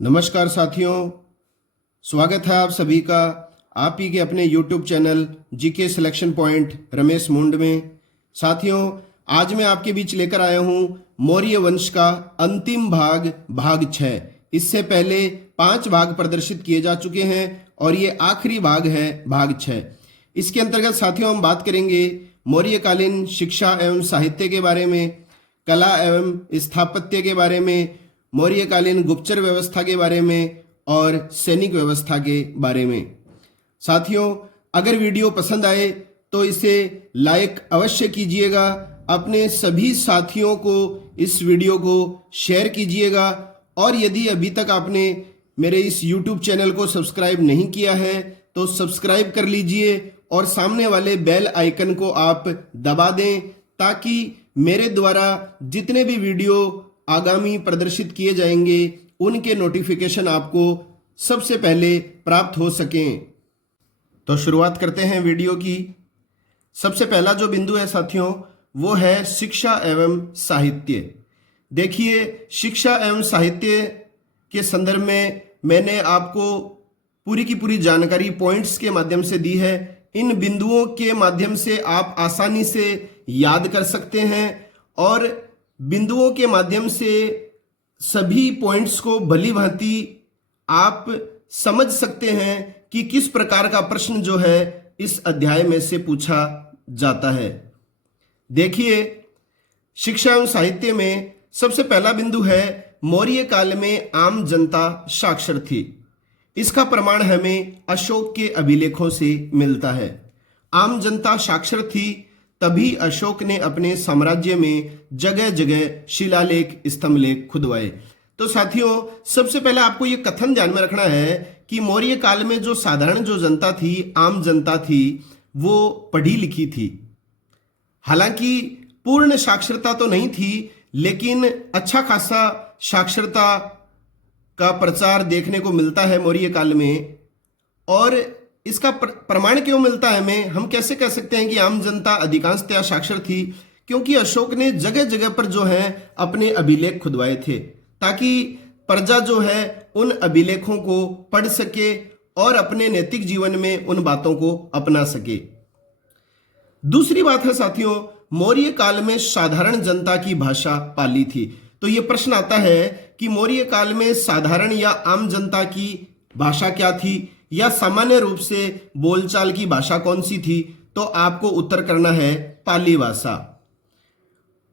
नमस्कार साथियों, स्वागत है आप सभी का आप ही के अपने YouTube channel GK selection point Ramesh मुंड में। साथियों, आज मैं आपके बीच लेकर आया हूं मौर्य वंश का अंतिम भाग 6। इससे पहले 5 भाग प्रदर्शित किए जा चुके हैं और ये आखिरी भाग है, भाग 6। इसके अंतर्गत साथियों हम बात करेंगे मौर्यकालीन शिक्षा एवं साहित्य के बारे में, कला एवं स्थापत्य के बारे में, मौर्यकालीन गुप्तचर व्यवस्था के बारे में और सैनिक व्यवस्था के बारे में। साथियों, अगर वीडियो पसंद आए तो इसे लाइक अवश्य कीजिएगा, अपने सभी साथियों को इस वीडियो को शेयर कीजिएगा और यदि अभी तक आपने मेरे इस YouTube चैनल को सब्सक्राइब नहीं किया है तो सब्सक्राइब कर लीजिए और सामने वाले बेल आइकन को आप दबा दें ताकि मेरे द्वारा जितने भी वीडियो आगामी प्रदर्शित किए जाएंगे उनके नोटिफिकेशन आपको सबसे पहले प्राप्त हो सकें। तो शुरुआत करते हैं वीडियो की। सबसे पहला जो बिंदु है साथियों वो है शिक्षा एवं साहित्य। देखिए, शिक्षा एवं साहित्य के संदर्भ में मैंने आपको पूरी की पूरी जानकारी पॉइंट्स के माध्यम से दी है। इन बिंदुओं के माध्यम से आप आसानी से याद कर सकते हैं और बिंदुओं के माध्यम से सभी पॉइंट्स को भली भांति आप समझ सकते हैं कि किस प्रकार का प्रश्न जो है इस अध्याय में से पूछा जाता है। देखिए, शिक्षा एवं साहित्य में सबसे पहला बिंदु है मौर्य काल में आम जनता साक्षर थी। इसका प्रमाण हमें अशोक के अभिलेखों से मिलता है। आम जनता साक्षर थी तभी अशोक ने अपने साम्राज्य में जगह जगह शिलालेख स्तंभलेख खुदवाए। तो साथियों, सबसे पहले आपको यह कथन ध्यान में रखना है कि मौर्य काल में जो साधारण जो जनता थी, आम जनता थी, वो पढ़ी लिखी थी। हालांकि पूर्ण साक्षरता तो नहीं थी, लेकिन अच्छा खासा साक्षरता का प्रचार देखने को मिलता है मौर्य काल में। और इसका प्रमाण क्यों मिलता है हमें? हम कैसे कह सकते हैं कि आम जनता अधिकांशतः साक्षर थी? क्योंकि अशोक ने जगह जगह पर जो है अपने अभिलेख खुदवाए थे ताकि प्रजा जो है उन अभिलेखों को पढ़ सके और अपने नैतिक जीवन में उन बातों को अपना सके। दूसरी बात है साथियों, मौर्य काल में साधारण जनता की भाषा पाली थी। तो यह प्रश्न आता है कि मौर्य काल में साधारण या आम जनता की भाषा क्या थी या सामान्य रूप से बोलचाल की भाषा कौन सी थी? तो आपको उत्तर करना है पाली भाषा।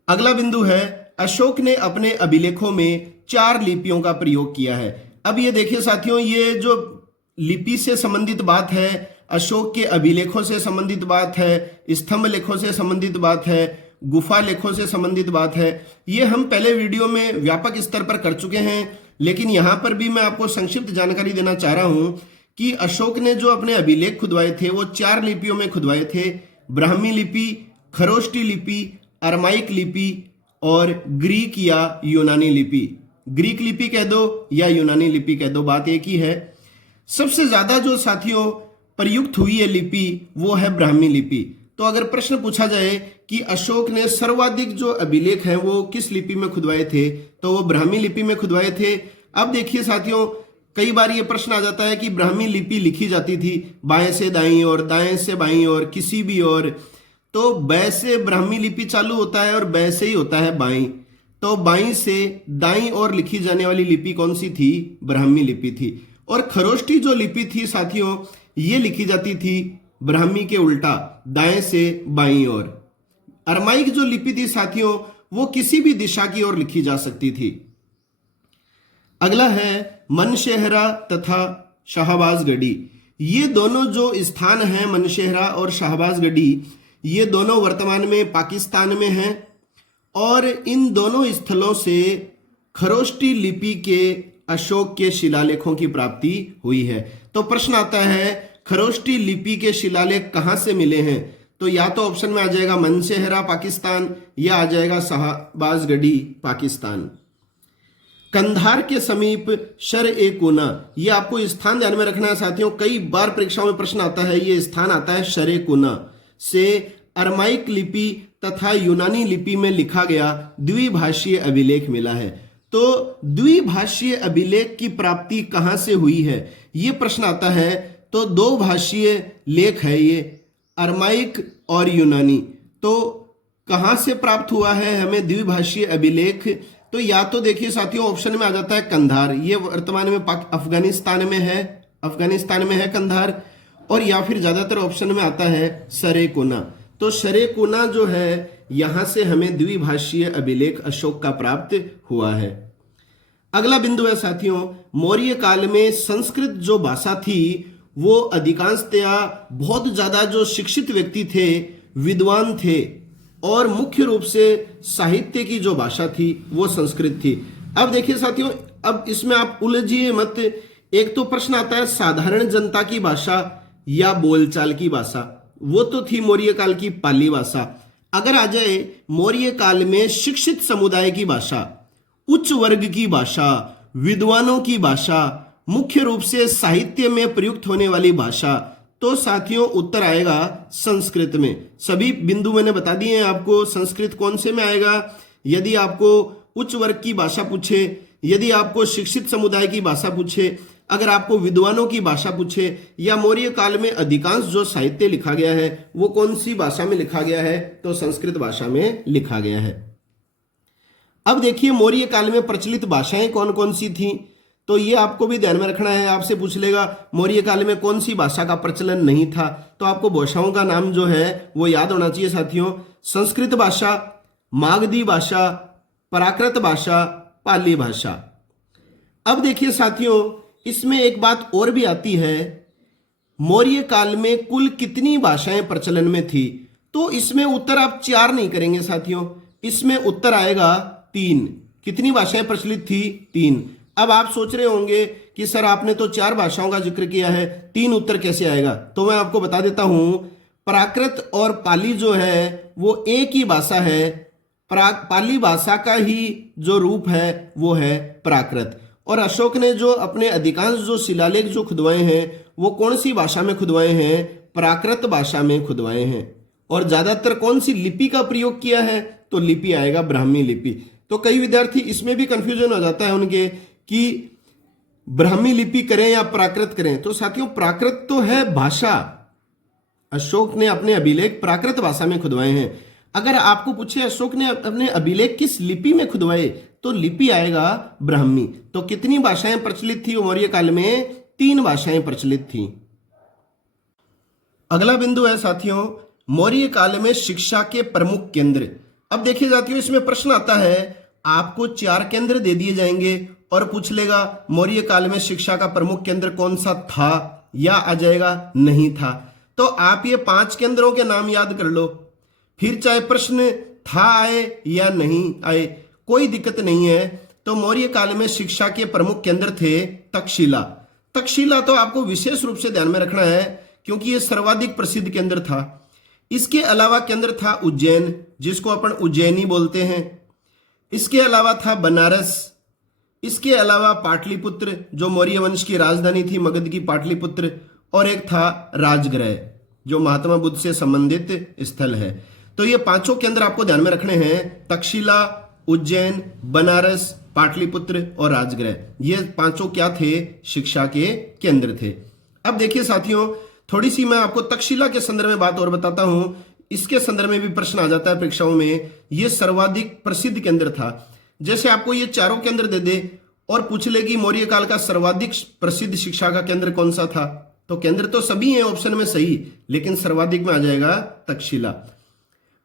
अगला बिंदु है अशोक ने अपने अभिलेखों में 4 लिपियों का प्रयोग किया है। अब ये देखिए साथियों, ये जो लिपि से संबंधित बात है, अशोक के अभिलेखों से संबंधित बात है, स्तंभ लेखों से संबंधित बात है, गुफा लेखों से संबंधित बात है, ये हम पहले वीडियो में व्यापक स्तर पर कर चुके हैं। लेकिन यहां पर भी मैं आपको संक्षिप्त जानकारी देना चाह रहा हूं कि अशोक ने जो अपने अभिलेख खुदवाए थे वो 4 लिपियों में खुदवाए थे। ब्राह्मी लिपि, खरोष्टी लिपि, अरमाइक लिपि और ग्रीक या यूनानी लिपि। ग्रीक लिपि कह दो या यूनानी लिपि कह दो, बात एक ही है। सबसे ज्यादा जो साथियों प्रयुक्त हुई है लिपि वो है ब्राह्मी लिपि। तो अगर प्रश्न पूछा जाए कि अशोक ने सर्वाधिक जो अभिलेख हैं वो किस लिपि में खुदवाए थे, तो वो ब्राह्मी लिपि में खुदवाए थे। अब देखिए साथियों, कई बार ये प्रश्न आ जाता है कि ब्राह्मी लिपि लिखी जाती थी बाएं से दाईं और दाएं से बाईं और किसी भी और, तो बै से ब्राह्मी लिपि चालू होता है और बै से ही होता है बाईं। तो बाईं से दाईं और लिखी जाने वाली लिपि कौन सी थी? ब्राह्मी लिपि थी। और खरोष्टी जो लिपि थी साथियों, ये लिखी जाती थी ब्राह्मी के उल्टा, दाएं से बाईं ओर। अरमाइक जो लिपि थी साथियों, वो किसी भी दिशा की ओर लिखी जा सकती थी। अगला है मनशेहरा तथा शाहबाजगढ़ी। ये दोनों जो स्थान हैं, मनशेहरा और शाहबाजगढ़ी, ये दोनों वर्तमान में पाकिस्तान में हैं और इन दोनों स्थलों से खरोष्टी लिपि के अशोक के शिलालेखों की प्राप्ति हुई है। तो प्रश्न आता है खरोष्टी लिपि के शिलालेख कहां से मिले हैं? तो या तो ऑप्शन में आ जाएगा मनशेहरा पाकिस्तान या आ जाएगा शाहबाजगढ़ी पाकिस्तान। कंधार के समीप शर-ए-कोना, ये आपको स्थान ध्यान में रखना है साथियों। कई बार परीक्षाओं में प्रश्न आता है, ये स्थान आता है शर-ए-कोना से अरमाइक लिपि तथा यूनानी लिपि में लिखा गया द्विभाषीय अभिलेख मिला है। तो द्विभाषीय अभिलेख की प्राप्ति कहां से हुई है, ये प्रश्न आता है। तो दो भाषीय लेख है ये, अरमाइक और यूनानी। तो कहां से प्राप्त हुआ है हमें द्विभाषीय अभिलेख? तो या तो देखिए साथियों ऑप्शन में आ जाता है कंधार, ये वर्तमान में अफगानिस्तान में है कंधार, और या फिर ज्यादातर ऑप्शन में आता है सरेकोना। तो सरेकोना जो है यहां से हमें द्विभाषीय अभिलेख अशोक का प्राप्त हुआ है। अगला बिंदु है साथियों, मौर्य काल में संस्कृत जो भाषा थी वो अधिकांशतया बहुत ज्यादा जो शिक्षित व्यक्ति थे, विद्वान थे, और मुख्य रूप से साहित्य की जो भाषा थी वो संस्कृत थी। अब देखिए साथियों, अब इसमें आप उलझिए मत। एक तो प्रश्न आता है साधारण जनता की भाषा या बोलचाल की भाषा, वो तो थी मौर्य काल की पाली भाषा। अगर आ जाए मौर्य काल में शिक्षित समुदाय की भाषा, उच्च वर्ग की भाषा, विद्वानों की भाषा, मुख्य रूप से साहित्य में प्रयुक्त होने वाली भाषा, तो साथियों उत्तर आएगा संस्कृत में। सभी बिंदु मैंने बता दिए हैं आपको। संस्कृत कौन से में आएगा? यदि आपको उच्च वर्ग की भाषा पूछे, यदि आपको शिक्षित समुदाय की भाषा पूछे, अगर आपको विद्वानों की भाषा पूछे, या मौर्य काल में अधिकांश जो साहित्य लिखा गया है वो कौन सी भाषा में लिखा गया है, तो संस्कृत भाषा में लिखा गया है। अब देखिए मौर्य काल में प्रचलित भाषाएं कौन कौन सी थी, तो ये आपको भी ध्यान में रखना है। आपसे पूछ लेगा मौर्य काल में कौन सी भाषा का प्रचलन नहीं था, तो आपको भाषाओं का नाम जो है वो याद होना चाहिए साथियों। संस्कृत भाषा, मागधी भाषा, प्राकृत भाषा, पाली भाषा। अब देखिए साथियों, इसमें एक बात और भी आती है, मौर्य काल में कुल कितनी भाषाएं प्रचलन में थी? तो इसमें उत्तर आप 4 नहीं करेंगे साथियों, इसमें उत्तर आएगा 3। कितनी भाषाएं प्रचलित थी? 3। अब आप सोच रहे होंगे कि सर आपने तो 4 भाषाओं का जिक्र किया है, 3 उत्तर कैसे आएगा? तो मैं आपको बता देता हूं, प्राकृत और पाली जो है वो एक ही भाषा है। पाली भाषा का ही जो रूप है वो है प्राकृत। और अशोक ने जो अपने अधिकांश जो शिलालेख जो खुदवाए हैं वो कौन सी भाषा में खुदवाए हैं? प्राकृत भाषा में खुदवाए हैं। और ज्यादातर कौन सी लिपि का प्रयोग किया है? तो लिपि आएगा ब्राह्मी लिपि। तो कई विद्यार्थी इसमें भी कंफ्यूजन हो जाता है उनके कि ब्राह्मी लिपि करें या प्राकृत करें। तो साथियों प्राकृत तो है भाषा, अशोक ने अपने अभिलेख प्राकृत भाषा में खुदवाए हैं। अगर आपको पूछे अशोक ने अपने अभिलेख किस लिपि में खुदवाए, तो लिपि आएगा ब्राह्मी। तो कितनी भाषाएं प्रचलित थी मौर्य काल में? 3 भाषाएं प्रचलित थी। अगला बिंदु है साथियों, मौर्य काल में शिक्षा के प्रमुख केंद्र। अब देखिए साथियों, इसमें प्रश्न आता है, आपको 4 केंद्र दे दिए जाएंगे और पूछ लेगा मौर्य काल में शिक्षा का प्रमुख केंद्र कौन सा था, या आ जाएगा नहीं था। तो आप ये 5 केंद्रों के नाम याद कर लो, फिर चाहे प्रश्न था आए या नहीं आए कोई दिक्कत नहीं है। तो मौर्य काल में शिक्षा के प्रमुख केंद्र थे तक्षशिला। तक्षशिला तो आपको विशेष रूप से ध्यान में रखना है क्योंकि यह सर्वाधिक प्रसिद्ध केंद्र था। इसके अलावा केंद्र था उज्जैन, जिसको अपन उज्जैनी बोलते हैं। इसके अलावा था बनारस। इसके अलावा पाटलिपुत्र जो मौर्य वंश की राजधानी थी, मगध की पाटलिपुत्र, और एक था राजगृह जो महात्मा बुद्ध से संबंधित स्थल है। तो ये 5 केंद्र आपको ध्यान में रखने हैं, तक्षशिला, उज्जैन, बनारस, पाटलिपुत्र और राजगृह। ये 5 क्या थे? शिक्षा के केंद्र थे। अब देखिए साथियों, थोड़ी सी मैं आपको तक्षशिला के संदर्भ में बात और बताता हूं। इसके संदर्भ में भी प्रश्न आ जाता है परीक्षाओं में। यह सर्वाधिक प्रसिद्ध केंद्र था। जैसे आपको ये 4 केंद्र दे दे और पूछ ले कि मौर्य काल का सर्वाधिक प्रसिद्ध शिक्षा का केंद्र कौन सा था, तो केंद्र तो सभी हैं ऑप्शन में सही, लेकिन सर्वाधिक में आ जाएगा तक्षशिला।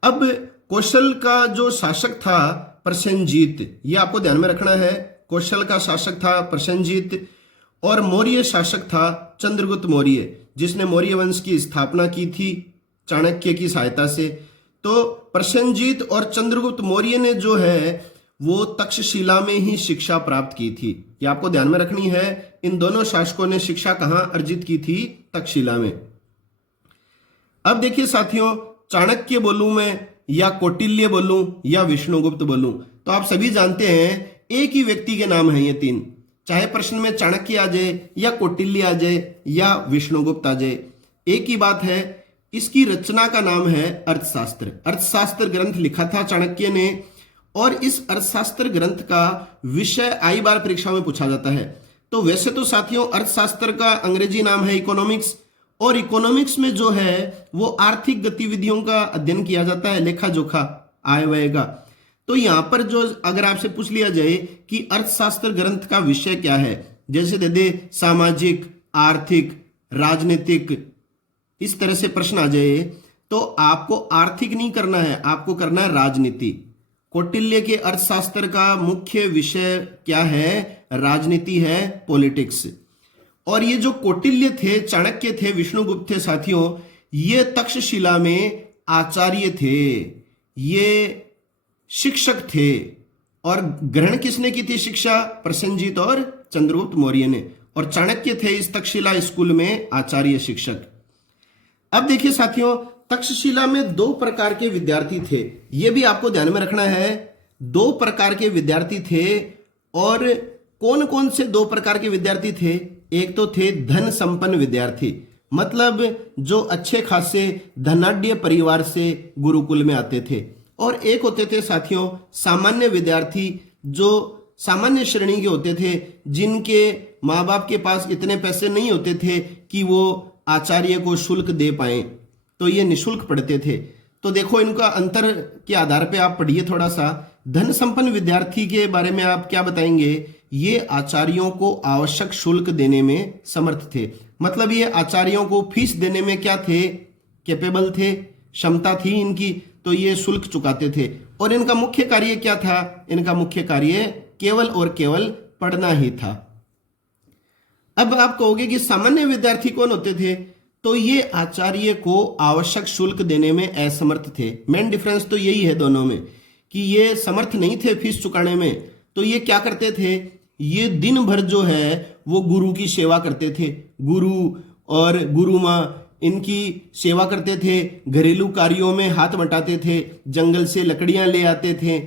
अब कौशल का जो शासक था प्रसेनजीत, ये आपको ध्यान में रखना है। कौशल का शासक था प्रसेनजीत और मौर्य शासक था चंद्रगुप्त मौर्य, जिसने मौर्य वंश की स्थापना की थी चाणक्य की सहायता से। तो प्रसेनजीत और चंद्रगुप्त मौर्य ने जो है वो तक्षशिला में ही शिक्षा प्राप्त की थी। ये आपको ध्यान में रखनी है। इन दोनों शासकों ने शिक्षा कहां अर्जित की थी? तक्षशिला में। अब देखिए साथियों, चाणक्य बोलूं मैं या कौटिल्य बोलूं या विष्णुगुप्त बोलूं, तो आप सभी जानते हैं एक ही व्यक्ति के नाम हैं ये 3। चाहे प्रश्न में चाणक्य आ जाए या कौटिल्य आ जाए या विष्णुगुप्त आ जाए, एक ही बात है। इसकी रचना का नाम है अर्थशास्त्र। अर्थशास्त्र ग्रंथ लिखा था चाणक्य ने और इस अर्थशास्त्र ग्रंथ का विषय आई बार परीक्षा में पूछा जाता है। तो वैसे तो साथियों अर्थशास्त्र का अंग्रेजी नाम है इकोनॉमिक्स, और इकोनॉमिक्स में जो है वो आर्थिक गतिविधियों का अध्ययन किया जाता है, लेखा जोखा आय व्यय का। तो यहां पर जो अगर आपसे पूछ लिया जाए कि अर्थशास्त्र ग्रंथ का विषय क्या है, जैसे दे दे सामाजिक, आर्थिक, राजनीतिक, इस तरह से प्रश्न आ जाए, तो आपको आर्थिक नहीं करना है, आपको करना है राजनीति। कौटिल्य के अर्थशास्त्र का मुख्य विषय क्या है? राजनीति है, पॉलिटिक्स। और ये जो कौटिल्य थे, चाणक्य थे, विष्णुगुप्त थे साथियों, ये तक्षशिला में आचार्य थे, ये शिक्षक थे। और ग्रहण किसने की थी शिक्षा? प्रसेनजीत और चंद्रगुप्त मौर्य ने। और चाणक्य थे इस तक्षशिला स्कूल में आचार्य शिक्षक। अब देखिए साथियों, तक्षशिला में दो प्रकार के विद्यार्थी थे, यह भी आपको ध्यान में रखना है। दो प्रकार के विद्यार्थी थे, और कौन कौन से दो प्रकार के विद्यार्थी थे? एक तो थे धन संपन्न विद्यार्थी, मतलब जो अच्छे खासे धनाढ्य परिवार से गुरुकुल में आते थे, और एक होते थे साथियों सामान्य विद्यार्थी, जो सामान्य श्रेणी के होते थे, जिनके माँ बाप के पास इतने पैसे नहीं होते थे कि वो आचार्य को शुल्क दे पाए, तो ये निशुल्क पढ़ते थे। तो देखो इनका अंतर के आधार पे आप पढ़िए थोड़ा सा। धन संपन्न विद्यार्थी के बारे में आप क्या बताएंगे? ये आचार्यों को आवश्यक शुल्क देने में समर्थ थे, मतलब ये आचार्यों को फीस देने में क्या थे? कैपेबल थे, क्षमता थी इनकी, तो ये शुल्क चुकाते थे। और इनका मुख्य कार्य क्या था? इनका मुख्य कार्य केवल और केवल पढ़ना ही था। अब आप कहोगे कि सामान्य विद्यार्थी कौन होते थे? तो ये आचार्य को आवश्यक शुल्क देने में असमर्थ थे। मेन डिफरेंस तो यही है दोनों में, कि ये समर्थ नहीं थे फीस चुकाने में। तो ये क्या करते थे? ये दिन भर जो है वो गुरु की सेवा करते थे, गुरु और गुरु माँ इनकी सेवा करते थे, घरेलू कार्यों में हाथ बटाते थे, जंगल से लकड़ियां ले आते थे।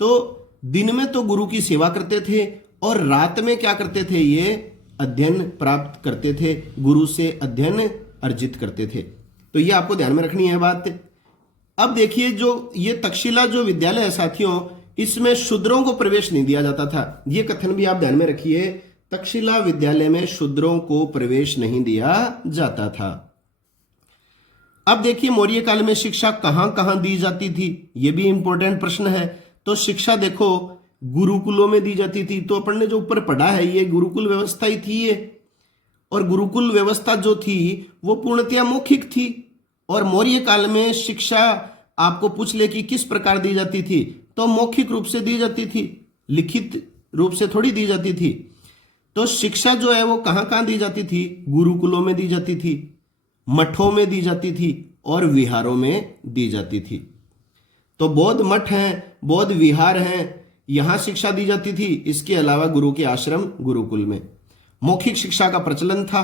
तो दिन में तो गुरु की सेवा करते थे, और रात में क्या करते थे? ये अध्ययन प्राप्त करते थे, गुरु से अध्ययन अर्जित करते थे। तो ये आपको ध्यान में रखनी है बात। अब देखिए, जो ये तक्षशिला जो विद्यालय है साथियों, इसमें शूद्रों को प्रवेश नहीं दिया जाता था। ये कथन भी आप ध्यान में रखिए, तक्षशिला विद्यालय में शूद्रों को प्रवेश नहीं दिया जाता था। अब देखिए, मौर्य काल में शिक्षा कहां कहां दी जाती थी, यह भी इंपॉर्टेंट प्रश्न है। तो शिक्षा देखो गुरुकुलों में दी जाती थी। तो अपन ने जो ऊपर पढ़ा है ये गुरुकुल व्यवस्था ही थी ये, और गुरुकुल व्यवस्था जो थी वो पूर्णतया मौखिक थी। और मौर्य काल में शिक्षा आपको पूछ ले कि किस प्रकार दी जाती थी, तो मौखिक रूप से दी जाती थी, लिखित रूप से थोड़ी दी जाती थी। तो शिक्षा जो है वो कहां कहां दी जाती थी? गुरुकुलों में दी जाती थी, मठों में दी जाती थी, और विहारों में दी जाती थी। तो बौद्ध मठ हैं, बौद्ध विहार हैं, यहां शिक्षा दी जाती थी। इसके अलावा गुरु के आश्रम गुरुकुल में मौखिक शिक्षा का प्रचलन था।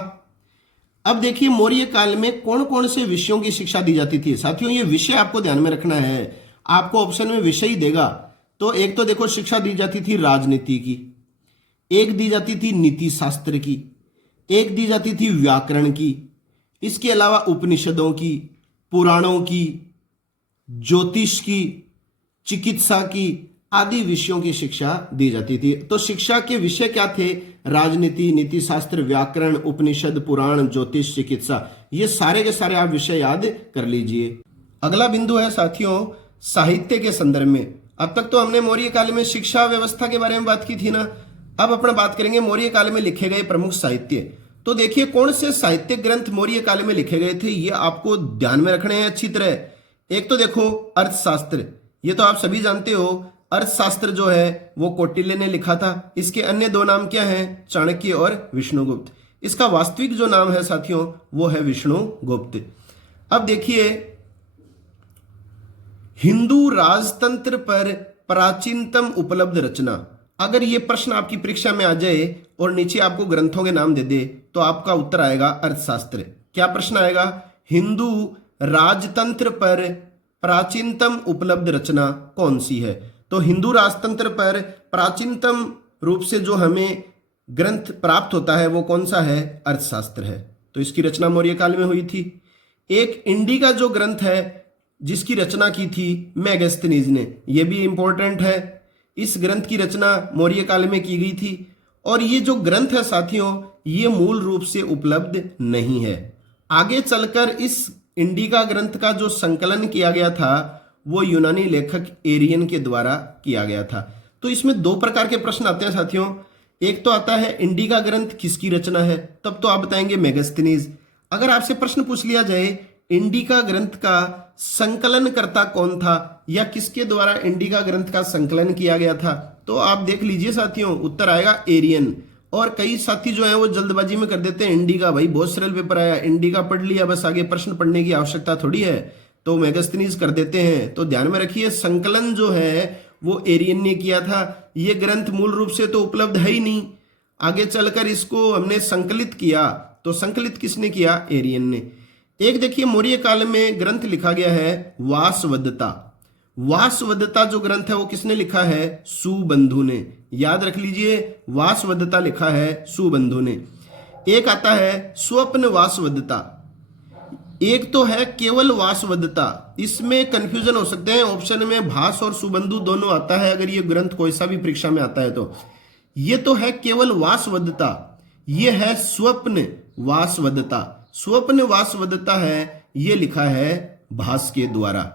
अब देखिए, मौर्य काल में कौन कौन से विषयों की शिक्षा दी जाती थी साथियों? ये विषय आपको ध्यान में रखना है, आपको ऑप्शन में विषय ही देगा। तो एक तो देखो शिक्षा दी जाती थी राजनीति की, एक दी जाती थी नीति शास्त्र की, एक दी जाती थी व्याकरण की, इसके अलावा उपनिषदों की, पुराणों की, ज्योतिष की, चिकित्सा की, आदि विषयों की शिक्षा दी जाती थी। तो शिक्षा के विषय क्या थे? राजनीति, नीति शास्त्र, व्याकरण, उपनिषद, पुराण, ज्योतिष, चिकित्सा, ये सारे के सारे आप विषय याद कर लीजिए। अगला बिंदु है साथियों साहित्य के संदर्भ में। अब तक तो हमने मौर्य काल में शिक्षा व्यवस्था के बारे में बात की थी ना, अब अपन बात करेंगे मौर्य काल में लिखे गए प्रमुख साहित्य। तो देखिए कौन से साहित्यिक ग्रंथ मौर्य काल में लिखे गए थे, ये आपको ध्यान में रखने हैं अच्छी तरह। एक तो देखो अर्थशास्त्र, ये तो आप सभी जानते हो, अर्थशास्त्र जो है वो कौटिल्य ने लिखा था। इसके अन्य दो नाम क्या हैं? चाणक्य और विष्णुगुप्त। इसका वास्तविक जो नाम है साथियों वो है विष्णुगुप्त। अब देखिए, हिंदू राजतंत्र पर प्राचीनतम उपलब्ध रचना, अगर ये प्रश्न आपकी परीक्षा में आ जाए और नीचे आपको ग्रंथों के नाम दे दे, तो आपका उत्तर आएगा अर्थशास्त्र। क्या प्रश्न आएगा? हिंदू राजतंत्र पर प्राचीनतम उपलब्ध रचना कौन सी है? तो हिंदू राजतंत्र पर प्राचीनतम रूप से जो हमें ग्रंथ प्राप्त होता है वो कौन सा है? अर्थशास्त्र है। तो इसकी रचना मौर्य काल में हुई थी। एक इंडी का जो ग्रंथ है जिसकी रचना की थी मेगास्थनीज ने। यह भी इंपॉर्टेंट है। इस ग्रंथ की रचना मौर्य काल में की गई थी और ये जो ग्रंथ है साथियों, ये मूल रूप से उपलब्ध नहीं है। आगे चलकर इस इंडिका ग्रंथ का जो संकलन किया गया था वो यूनानी लेखक एरियन के द्वारा किया गया था। तो इसमें दो प्रकार के प्रश्न आते हैं साथियों। एक तो आता है इंडिका ग्रंथ किसकी रचना है, तब तो आप बताएंगे मेगास्थनीज। अगर आपसे प्रश्न पूछ लिया जाए इंडिका ग्रंथ का संकलनकर्ता कौन था या किसके द्वारा इंडिका ग्रंथ का संकलन किया गया था, तो आप देख लीजिए साथियों, उत्तर आएगा एरियन। और कई साथी जो है वो जल्दबाजी में कर देते हैं इंडिका, भाई बहुत सरल पेपर आया, इंडिका पढ़ लिया बस, आगे प्रश्न पढ़ने की आवश्यकता थोड़ी है, तो मेगास्थनीज कर देते हैं। तो ध्यान में रखिए, संकलन जो है वो एरियन ने किया था। ये ग्रंथ मूल रूप से तो उपलब्ध है ही नहीं, आगे चलकर इसको हमने संकलित किया, तो संकलित किसने किया? एरियन ने। एक देखिए मौर्य काल में ग्रंथ लिखा गया है वासवदत्ता। वासवदत्ता जो ग्रंथ है वो किसने लिखा है? सुबंधु ने। याद रख लीजिए, वासवदत्ता लिखा है सुबंधु ने। एक आता है स्वप्न वासवदत्ता, एक तो है केवल वासवदत्ता। इसमें कंफ्यूजन हो सकते हैं, ऑप्शन में भास और सुबंधु दोनों आता है अगर ये ग्रंथ कोई सा भी परीक्षा में आता है तो। ये तो है केवल वासवदत्ता, ये है स्वप्न वासवदत्ता। स्वप्न वासवदत्ता है, ये लिखा है भास के द्वारा।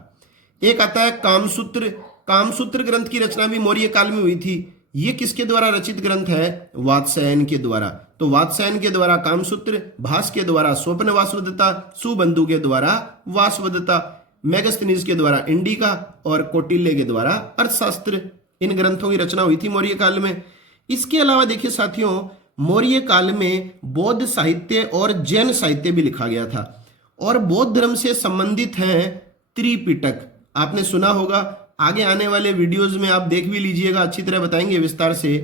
एक आता है कामसूत्र। कामसूत्र ग्रंथ की रचना भी मौर्य काल में हुई थी। ये किसके द्वारा रचित ग्रंथ है? वात्स्यायन के द्वारा। तो वात्स्यायन के द्वारा कामसूत्र, भास के द्वारा स्वप्न वासवदत्ता, सुबंधु के द्वारा वासवदत्ता, मेगास्थनीज के द्वारा इंडिका और कौटिल्य के द्वारा अर्थशास्त्र। इन ग्रंथों की रचना हुई थी मौर्य काल में। इसके अलावा देखिए साथियों, मौर्य काल में बौद्ध साहित्य और जैन साहित्य भी लिखा गया था और बौद्ध धर्म से संबंधित हैं त्रिपिटक। आपने सुना होगा, आगे आने वाले वीडियोस में आप देख भी लीजिएगा, अच्छी तरह बताएंगे विस्तार से।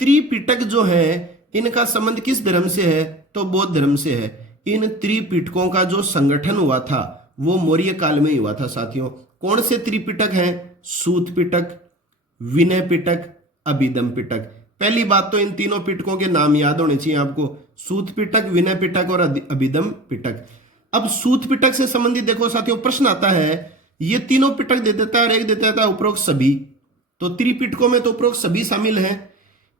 त्रिपिटक जो है इनका संबंध किस धर्म से है? तो बौद्ध धर्म से है। इन त्रिपिटकों का जो संगठन हुआ था वो मौर्य काल में ही हुआ था साथियों। कौन से त्रिपिटक हैं? सूत पिटक, विनय पिटक, अभिधम पिटक। पहली बात तो इन तीनों पिटकों के नाम याद होने चाहिए आपको, सूत पिटक, विनय पिटक और अभिधम पिटक। अब सूत पिटक से संबंधित देखो साथियों, प्रश्न आता है, ये तीनों पिटक दे देता है और एक देता है उपरोक्त सभी। तो त्रिपिटकों में तो उपरोक्त सभी शामिल हैं।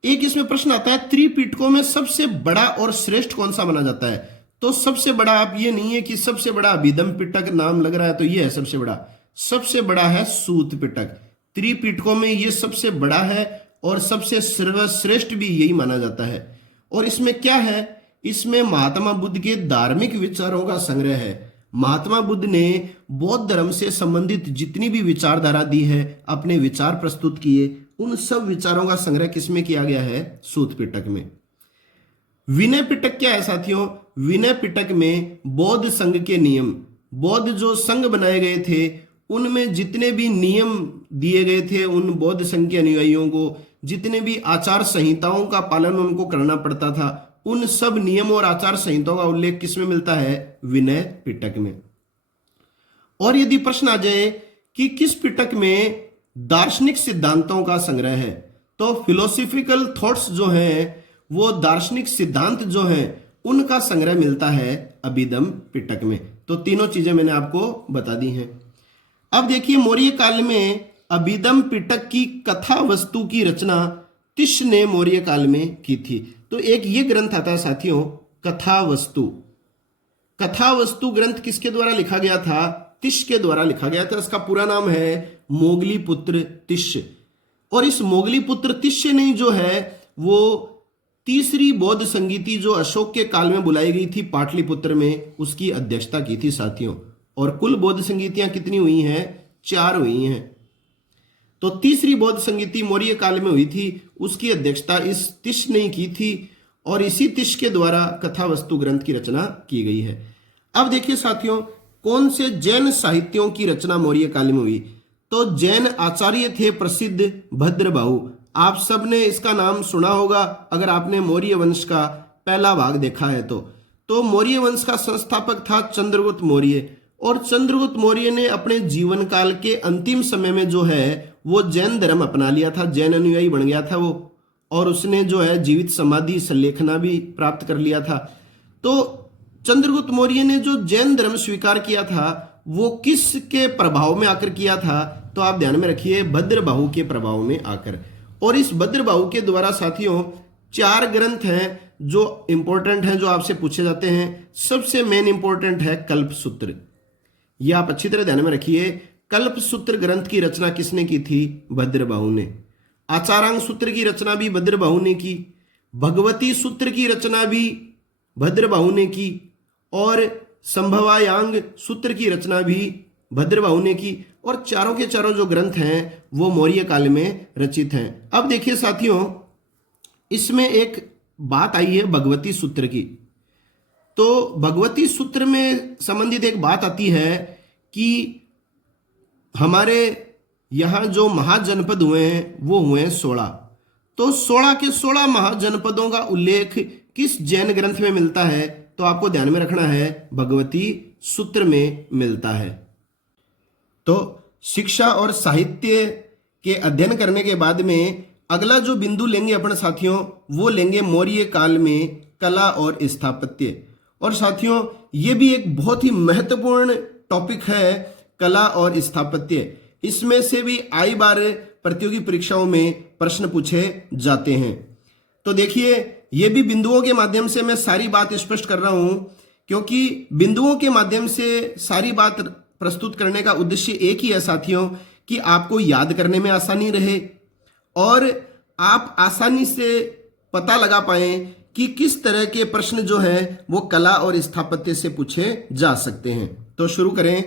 एक इसमें प्रश्न आता है, त्रिपिटकों में सबसे बड़ा और श्रेष्ठ कौन सा माना जाता है? तो सबसे बड़ा, आप ये नहीं है कि सबसे बड़ा अभिधम पिटक नाम लग रहा है तो ये है सबसे बड़ा। सबसे बड़ा है सूत पिटक। त्रिपिटकों में ये सबसे बड़ा है और सबसे सर्वश्रेष्ठ भी यही माना जाता है। और इसमें क्या है? इसमें महात्मा बुद्ध के धार्मिक विचारों का संग्रह है। महात्मा बुद्ध ने बौद्ध धर्म से संबंधित जितनी भी विचारधारा दी है, अपने विचार प्रस्तुत किए, उन सब विचारों का संग्रह किसमें किया गया है? सूत पिटक में। विनय पिटक क्या है साथियों? विनय पिटक में बौद्ध संघ के नियम, बौद्ध जो संघ बनाए गए थे उनमें जितने भी नियम दिए गए थे उन बौद्ध संघ के अनुयायियों को, जितने भी आचार संहिताओं का पालन उनको करना पड़ता था, उन सब नियमों और आचार संहिताओं का उल्लेख किसमें मिलता है? विनय पिटक में। और यदि प्रश्न आ जाए कि किस पिटक में दार्शनिक सिद्धांतों का संग्रह है, तो फिलोसॉफिकल थॉट्स जो हैं, वो दार्शनिक सिद्धांत जो हैं, उनका संग्रह मिलता है अभिधम पिटक में। तो तीनों चीजें मैंने आपको बता दी हैं। अब देखिए मौर्य काल में अभिधम पिटक की कथा वस्तु की रचना तिश ने मौर्य काल में की थी। तो एक ये ग्रंथ आता है साथियों, कथा वस्तु। कथा वस्तु ग्रंथ किसके द्वारा लिखा गया था? तिश के द्वारा लिखा गया था। इसका पूरा नाम है मोगलीपुत्र तिश। और इस मोगलीपुत्र तिश ने जो है वो तीसरी बौद्ध संगीति जो अशोक के काल में बुलाई गई थी पाटलिपुत्र में, उसकी अध्यक्षता की थी साथियों। और कुल बौद्ध संगीतियां कितनी हुई हैं? 4 हुई हैं। तो तीसरी बौद्ध संगीति मौर्य काल में हुई थी, उसकी अध्यक्षता इस तिश ने की थी और इसी तिश के द्वारा कथा वस्तु ग्रंथ की रचना की गई है। अब देखिए साथियों, कौन से जैन साहित्यों की रचना मौर्य काल में हुई? तो जैन आचार्य थे प्रसिद्ध भद्रबाहु। आप सब ने इसका नाम सुना होगा अगर आपने मौर्य वंश का पहला भाग देखा है तो मौर्य वंश का संस्थापक था चंद्रगुप्त मौर्य। और चंद्रगुप्त मौर्य ने अपने जीवन काल के अंतिम समय में जो है वो जैन धर्म अपना लिया था, जैन अनुयायी बन गया था वो, और उसने जो है जीवित समाधि संलेखना भी प्राप्त कर लिया था। तो चंद्रगुप्त मौर्य ने जो जैन धर्म स्वीकार किया था वो किसके प्रभाव में आकर किया था? तो आप ध्यान में रखिए, भद्रबाहु के प्रभाव में आकर। और इस भद्रबाहु के द्वारा साथियों 4 ग्रंथ हैं जो इंपॉर्टेंट हैं, जो आपसे पूछे जाते हैं। सबसे मेन इंपॉर्टेंट है कल्पसूत्र। यह आप अच्छी तरह ध्यान में रखिए। कल्पसूत्र ग्रंथ की रचना किसने की थी? भद्रबाहु ने। आचारांग सूत्र की रचना भी भद्रबाहु ने की। भगवती सूत्र की रचना भी भद्रबाहु ने की। और संभवायांग सूत्र की रचना भी भद्रबाहु ने की। और चारों के चारों जो ग्रंथ हैं वो मौर्य काल में रचित हैं। अब देखिए साथियों, इसमें एक बात आई है भगवती सूत्र की। तो भगवती सूत्र में संबंधित एक बात आती है कि हमारे यहां जो महाजनपद हुए हैं वो हुए हैं 16। तो 16 के 16 महाजनपदों का उल्लेख किस जैन ग्रंथ में मिलता है? तो आपको ध्यान में रखना है, भगवती सूत्र में मिलता है। तो शिक्षा और साहित्य के अध्ययन करने के बाद में अगला जो बिंदु लेंगे अपन साथियों, वो लेंगे मौर्य काल में कला और स्थापत्य। और साथियों ये भी एक बहुत ही महत्वपूर्ण टॉपिक है, कला और स्थापत्य। इसमें से भी आई बार प्रतियोगी परीक्षाओं में प्रश्न पूछे जाते हैं। तो देखिए, ये भी बिंदुओं के माध्यम से मैं सारी बात स्पष्ट कर रहा हूं, क्योंकि बिंदुओं के माध्यम से सारी बात प्रस्तुत करने का उद्देश्य एक ही है साथियों, कि आपको याद करने में आसानी रहे और आप आसानी से पता लगा पाएं कि किस तरह के प्रश्न जो है वो कला और स्थापत्य से पूछे जा सकते हैं। तो शुरू करें।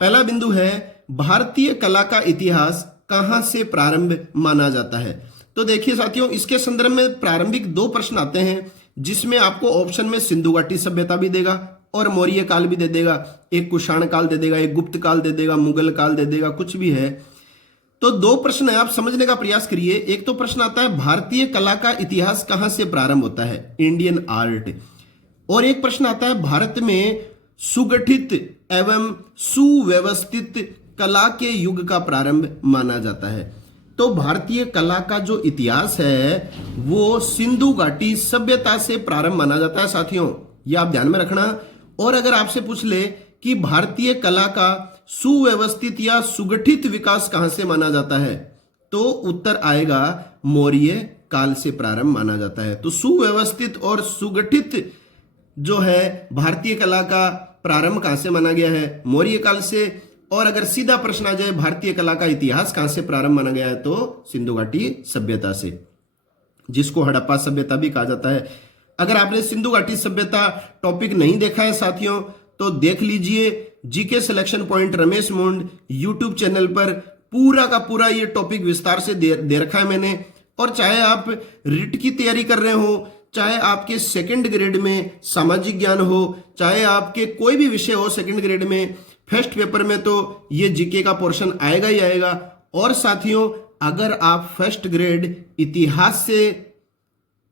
पहला बिंदु है, भारतीय कला का इतिहास कहां से प्रारंभ माना जाता है? तो देखिए साथियों, इसके संदर्भ में प्रारंभिक 2 प्रश्न आते हैं, जिसमें आपको ऑप्शन में सिंधु घाटी सभ्यता भी देगा और मौर्य काल भी दे देगा, एक कुषाण काल दे देगा, एक गुप्त काल दे देगा, मुगल काल दे देगा, कुछ भी है। तो 2 प्रश्न है, आप समझने का प्रयास करिए। एक तो प्रश्न आता है, भारतीय कला का इतिहास कहां से प्रारंभ होता है? Indian art. और एक प्रश्न आता है, भारत में सुगठित एवं सुव्यवस्थित कला के युग का प्रारंभ माना जाता है। तो भारतीय कला का जो इतिहास है वो सिंधु घाटी सभ्यता से प्रारंभ माना जाता है साथियों, ये आप ध्यान में रखना। और अगर आपसे पूछ ले कि भारतीय कला का सुव्यवस्थित या सुगठित विकास कहां से माना जाता है, तो उत्तर आएगा मौर्य काल से प्रारंभ माना जाता है। तो सुव्यवस्थित और सुगठित जो है भारतीय कला का प्रारंभ कहां से माना गया है? मौर्य काल से। और अगर सीधा प्रश्न आ जाए भारतीय कला का इतिहास कहां से प्रारंभ माना गया है, तो सिंधु घाटी सभ्यता से, जिसको हड़प्पा सभ्यता भी कहा जाता है। अगर आपने सिंधु घाटी सभ्यता टॉपिक नहीं देखा है साथियों, तो देख लीजिए, जीके सिलेक्शन पॉइंट रमेश मुंड यूट्यूब चैनल पर पूरा का पूरा ये टॉपिक विस्तार से दे रखा है मैंने। और चाहे आप रिट की तैयारी कर रहे हो, चाहे आपके सेकंड ग्रेड में सामाजिक ज्ञान हो, चाहे आपके कोई भी विषय हो सेकंड ग्रेड में, फर्स्ट पेपर में तो ये जीके का पोर्शन आएगा ही आएगा। और साथियों, अगर आप फर्स्ट ग्रेड इतिहास से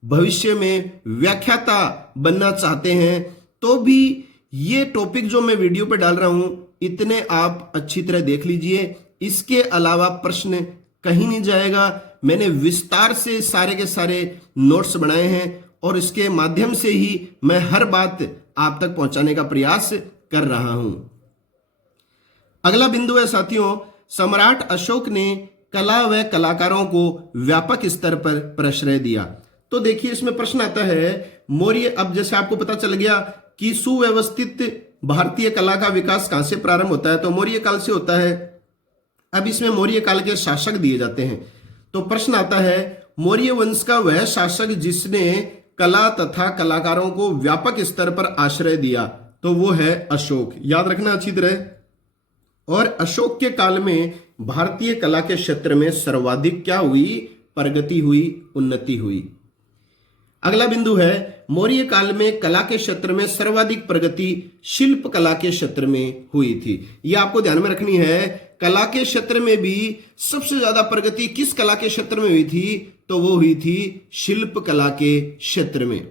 भविष्य में व्याख्याता बनना चाहते हैं, तो भी ये टॉपिक जो मैं वीडियो पे डाल रहा हूं, इतने आप अच्छी तरह देख लीजिए। इसके अलावा प्रश्न कहीं नहीं जाएगा। मैंने विस्तार से सारे के सारे नोट्स बनाए हैं और इसके माध्यम से ही मैं हर बात आप तक पहुंचाने का प्रयास कर रहा हूं। अगला बिंदु है साथियों, सम्राट अशोक ने कला व कलाकारों को व्यापक स्तर पर प्रश्रय दिया। तो देखिए, इसमें प्रश्न आता है मौर्य, अब जैसे आपको पता चल गया कि सुव्यवस्थित भारतीय कला का विकास कहां से प्रारंभ होता है, तो मौर्य काल से होता है। अब इसमें मौर्य काल के शासक दिए जाते हैं। तो प्रश्न आता है, मौर्य वंश का वह शासक जिसने कला तथा कलाकारों को व्यापक स्तर पर आश्रय दिया, तो वो है अशोक। याद रखना अच्छी तरह। और अशोक के काल में भारतीय कला के क्षेत्र में सर्वाधिक क्या हुई? प्रगति हुई, उन्नति हुई। अगला बिंदु है, मौर्य काल में कला के क्षेत्र में सर्वाधिक प्रगति शिल्प कला के क्षेत्र में हुई थी। यह आपको ध्यान में रखनी है। कला के क्षेत्र में भी सबसे ज्यादा प्रगति किस कला के क्षेत्र में हुई थी? तो वो हुई थी शिल्प कला के क्षेत्र में।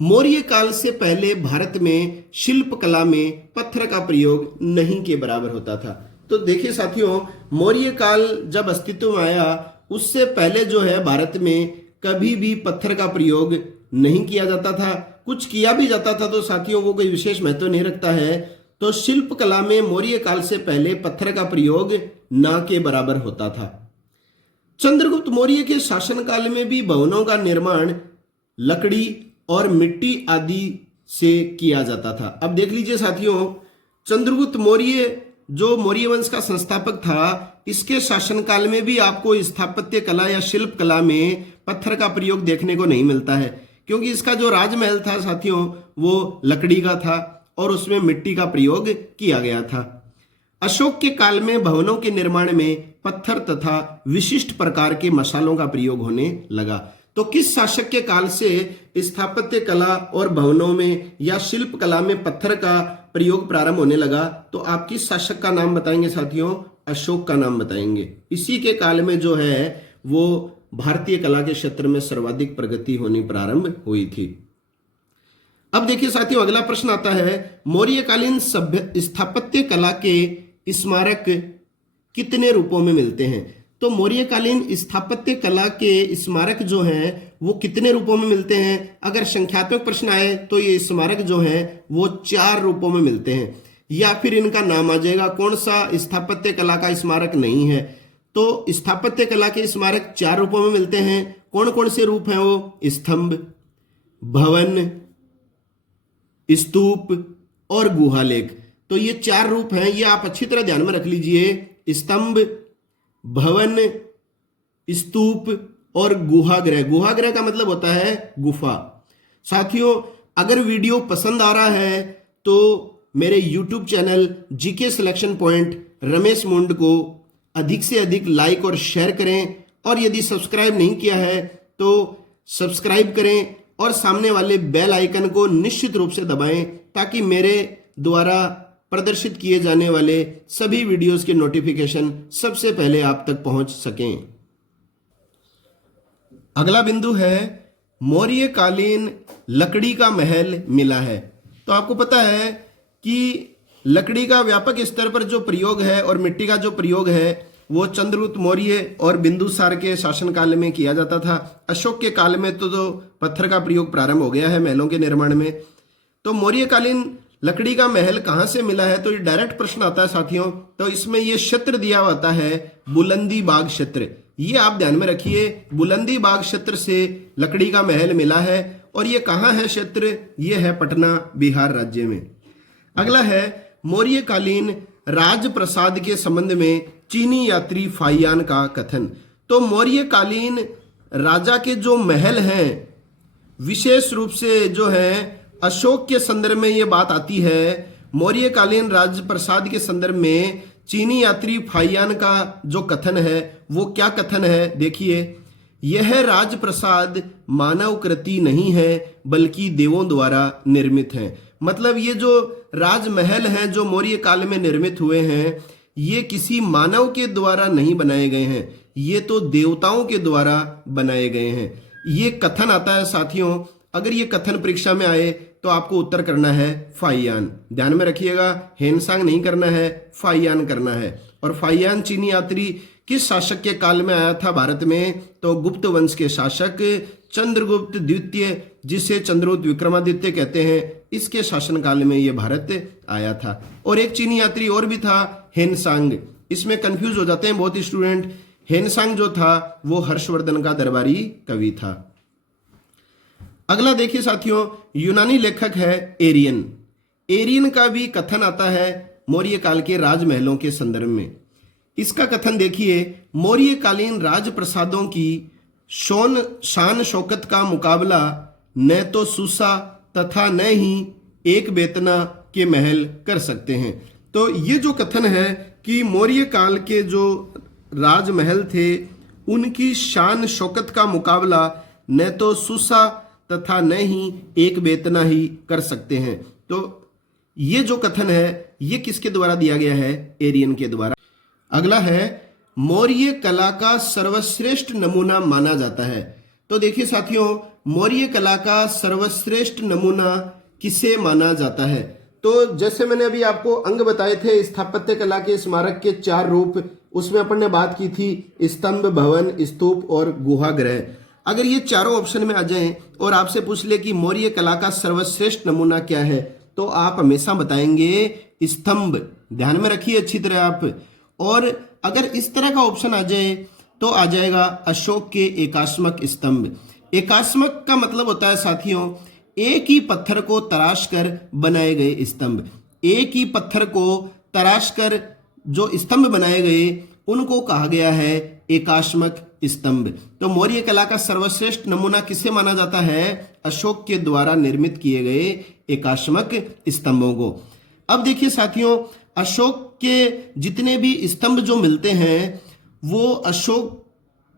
मौर्य काल से पहले भारत में शिल्प कला में पत्थर का प्रयोग नहीं के बराबर होता था। तो देखिए साथियों, मौर्य काल जब अस्तित्व में आया, उससे पहले जो है भारत में कभी भी पत्थर का प्रयोग नहीं किया जाता था। कुछ किया भी जाता था तो साथियों वो कोई विशेष महत्व नहीं रखता है। तो शिल्प कला में मौर्य काल से पहले पत्थर का प्रयोग ना के बराबर होता था। चंद्रगुप्त मौर्य के शासनकाल में भी भवनों का निर्माण लकड़ी और मिट्टी आदि से किया जाता था। अब देख लीजिए साथियों, चंद्रगुप्त मौर्य जो मौर्य वंश का संस्थापक था, इसके शासनकाल में भी आपको स्थापत्य कला या शिल्प कला में पत्थर का प्रयोग देखने को नहीं मिलता है, क्योंकि इसका जो राजमहल था साथियों वो लकड़ी का था और उसमें मिट्टी का प्रयोग किया गया था। अशोक के काल में भवनों के निर्माण में पत्थर तथा विशिष्ट प्रकार के मसालों का प्रयोग होने लगा। तो किस शासक के काल से स्थापत्य कला और भवनों में या शिल्प कला में पत्थर का प्रयोग प्रारंभ होने लगा? तो आप किस शासक का नाम बताएंगे साथियों? अशोक का नाम बताएंगे। इसी के काल में जो है वो भारतीय कला के क्षेत्र में सर्वाधिक प्रगति होनी प्रारंभ हुई थी। अब देखिए साथियों, अगला प्रश्न आता है, मौर्यकालीन सभ्य स्थापत्य कला के स्मारक कितने रूपों में मिलते हैं? तो मौर्यकालीन स्थापत्य कला के स्मारक जो हैं वो कितने रूपों में मिलते हैं? अगर संख्यात्मक प्रश्न आए तो ये स्मारक जो हैं वो 4 रूपों में मिलते हैं, या फिर इनका नाम आ जाएगा कौन सा स्थापत्य कला का स्मारक नहीं है। तो स्थापत्य कला के स्मारक 4 रूपों में मिलते हैं। कौन कौन से रूप हैं वो? स्तंभ, भवन, स्तूप और गुहालेख। तो ये 4 रूप हैं, ये आप अच्छी तरह ध्यान में रख लीजिए। स्तंभ, भवन, स्तूप और गुहागृह। गुहागृह का मतलब होता है गुफा। साथियों, अगर वीडियो पसंद आ रहा है तो मेरे YouTube channel GK selection point Ramesh मुंड को अधिक से अधिक लाइक और शेयर करें, और यदि सब्सक्राइब नहीं किया है तो सब्सक्राइब करें और सामने वाले बेल आइकन को निश्चित रूप से दबाएं, ताकि मेरे द्वारा प्रदर्शित किए जाने वाले सभी वीडियोस के नोटिफिकेशन सबसे पहले आप तक पहुंच सकें। अगला बिंदु है, मौर्यकालीन लकड़ी का महल मिला है। तो आपको पता है कि लकड़ी का व्यापक स्तर पर जो प्रयोग है और मिट्टी का जो प्रयोग है वो चंद्रगुप्त मौर्य और बिंदुसार के शासनकाल में किया जाता था। अशोक के काल में तो पत्थर का प्रयोग प्रारंभ हो गया है महलों के निर्माण में। तो मौर्यकालीन लकड़ी का महल कहाँ से मिला है? तो ये डायरेक्ट प्रश्न आता है साथियों। तो इसमें ये क्षेत्र दिया होता है बुलंदी बाग क्षेत्र। ये आप ध्यान में रखिए, बुलंदी बाग क्षेत्र से लकड़ी का महल मिला है। और ये कहाँ है क्षेत्र? ये है पटना, बिहार राज्य में। अगला है, मौर्यकालीन राजप्रसाद के संबंध में चीनी यात्री फाहियान का कथन। तो मौर्यकालीन राजा के जो महल हैं, विशेष रूप से जो है अशोक के संदर्भ में ये बात आती है। मौर्यकालीन राजप्रसाद के संदर्भ में चीनी यात्री फाहियान का जो कथन है वो क्या कथन है? देखिए, यह राजप्रसाद मानव कृति नहीं है बल्कि देवों द्वारा निर्मित है। मतलब ये जो राजमहल हैं जो मौर्य काल में निर्मित हुए हैं, ये किसी मानव के द्वारा नहीं बनाए गए हैं, ये तो देवताओं के द्वारा बनाए गए हैं। ये कथन आता है साथियों। अगर ये कथन परीक्षा में आए तो आपको उत्तर करना है फाहियान। ध्यान में रखिएगा, हेनसांग नहीं करना है, फाहियान करना है। और फाहियान चीनी यात्री किस शासक के काल में आया था भारत में? तो गुप्त वंश के शासक चंद्रगुप्त द्वितीय, जिसे चंद्रगुप्त विक्रमादित्य कहते हैं, इसके शासनकाल में ये भारत आया था। और एक चीनी यात्री और भी था, हेनसांग। इसमें कंफ्यूज हो जाते हैं बहुत स्टूडेंट। हेनसांग जो था वो हर्षवर्धन का दरबारी कवि था। अगला देखिए साथियों, यूनानी लेखक है एरियन। एरियन का भी कथन आता है मौर्य काल के राजमहलों के संदर्भ में। इसका कथन देखिए, मौर्यकालीन राजप्रसादों की शान शौकत का मुकाबला न तो सुसा तथा न ही एक बेतना के महल कर सकते हैं। तो ये जो कथन है कि मौर्य काल के जो राजमहल थे उनकी शान शौकत का मुकाबला न तो सुसा तथा न ही एक बेतना ही कर सकते हैं। तो ये जो कथन है ये किसके द्वारा दिया गया है? एरियन के द्वारा। अगला है, मौर्य कला का सर्वश्रेष्ठ नमूना माना जाता है। तो देखिए साथियों, मौर्य कला का सर्वश्रेष्ठ नमूना किसे माना जाता है? तो जैसे मैंने अभी आपको अंग बताए थे स्थापत्य कला के स्मारक के 4 रूप, उसमें अपन ने बात की थी स्तंभ, भवन, स्तूप और गुहागृह। अगर ये चारों ऑप्शन में आ जाएं और आपसे पूछ ले कि मौर्य कला का सर्वश्रेष्ठ नमूना क्या है, तो आप हमेशा बताएंगे स्तंभ, ध्यान में रखिए अच्छी तरह आप। और अगर इस तरह का ऑप्शन आ जाए तो आ जाएगा अशोक के एकास्मक स्तंभ। एकास्मक का मतलब होता है साथियों एक ही पत्थर को तराश कर बनाए गए स्तंभ। एक ही पत्थर को तराश कर जो स्तंभ बनाए गए उनको कहा गया है एकास्मक स्तंभ। तो मौर्य कला का सर्वश्रेष्ठ नमूना किसे माना जाता है? अशोक के द्वारा निर्मित किए गए एकास्मक स्तंभों को। अब देखिए साथियों, अशोक के जितने भी स्तंभ जो मिलते हैं वो अशोक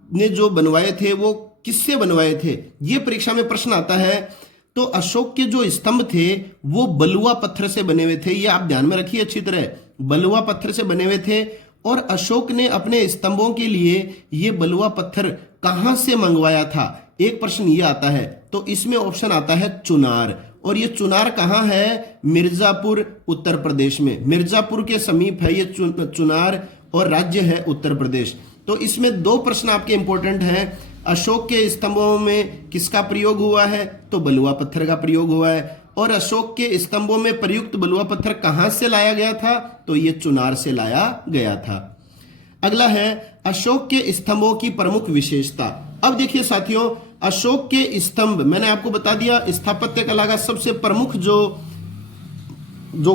ने जो बनवाए थे वो किससे बनवाए थे, ये परीक्षा में प्रश्न आता है। तो अशोक के जो स्तंभ थे वो बलुआ पत्थर से बने हुए थे, ये आप ध्यान में रखिए अच्छी तरह, बलुआ पत्थर से बने हुए थे। और अशोक ने अपने स्तंभों के लिए ये बलुआ पत्थर कहां से मंगवाया था, एक प्रश्न ये आता है। तो इसमें ऑप्शन आता है चुनार। और ये चुनार कहाँ है? मिर्जापुर उत्तर प्रदेश में, मिर्जापुर के समीप है ये चुनार और राज्य है उत्तर प्रदेश। तो इसमें दो प्रश्न आपके इंपॉर्टेंट हैं। अशोक के स्तंभों में किसका प्रयोग हुआ है? तो बलुआ पत्थर का प्रयोग हुआ है। और अशोक के स्तंभों में प्रयुक्त बलुआ पत्थर कहां से लाया गया था? तो ये चुनार से लाया गया था। अगला है अशोक के स्तंभों की प्रमुख विशेषता। अब देखिए साथियों, अशोक के स्तंभ, मैंने आपको बता दिया स्थापत्य कला का सबसे प्रमुख जो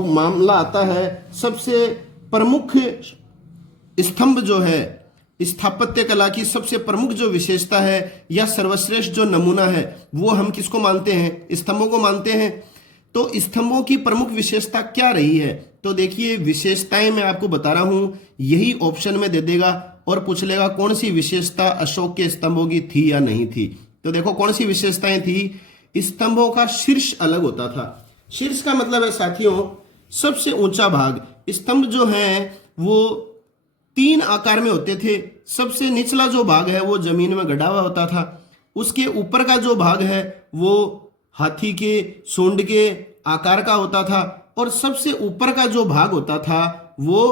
मामला आता है, सबसे प्रमुख स्तंभ जो है, स्थापत्य कला की सबसे प्रमुख जो विशेषता है या सर्वश्रेष्ठ जो नमूना है वो हम किसको मानते हैं? स्तंभों को मानते हैं। तो स्तंभों की प्रमुख विशेषता क्या रही है? तो देखिए विशेषताएं मैं आपको बता रहा हूं, यही ऑप्शन में दे देगा और पूछ लेगा कौन सी विशेषता अशोक के स्तंभों की थी या नहीं थी। तो देखो कौन सी विशेषताएं थी। स्तंभों का शीर्ष अलग होता था। शीर्ष का मतलब है साथियों सबसे ऊंचा भाग। स्तंभ जो है वो 3 आकार में होते थे। सबसे निचला जो भाग है वो जमीन में गड़ा हुआ होता था। उसके ऊपर का जो भाग है वो हाथी के सूंड के आकार का होता था। और सबसे ऊपर का जो भाग होता था वो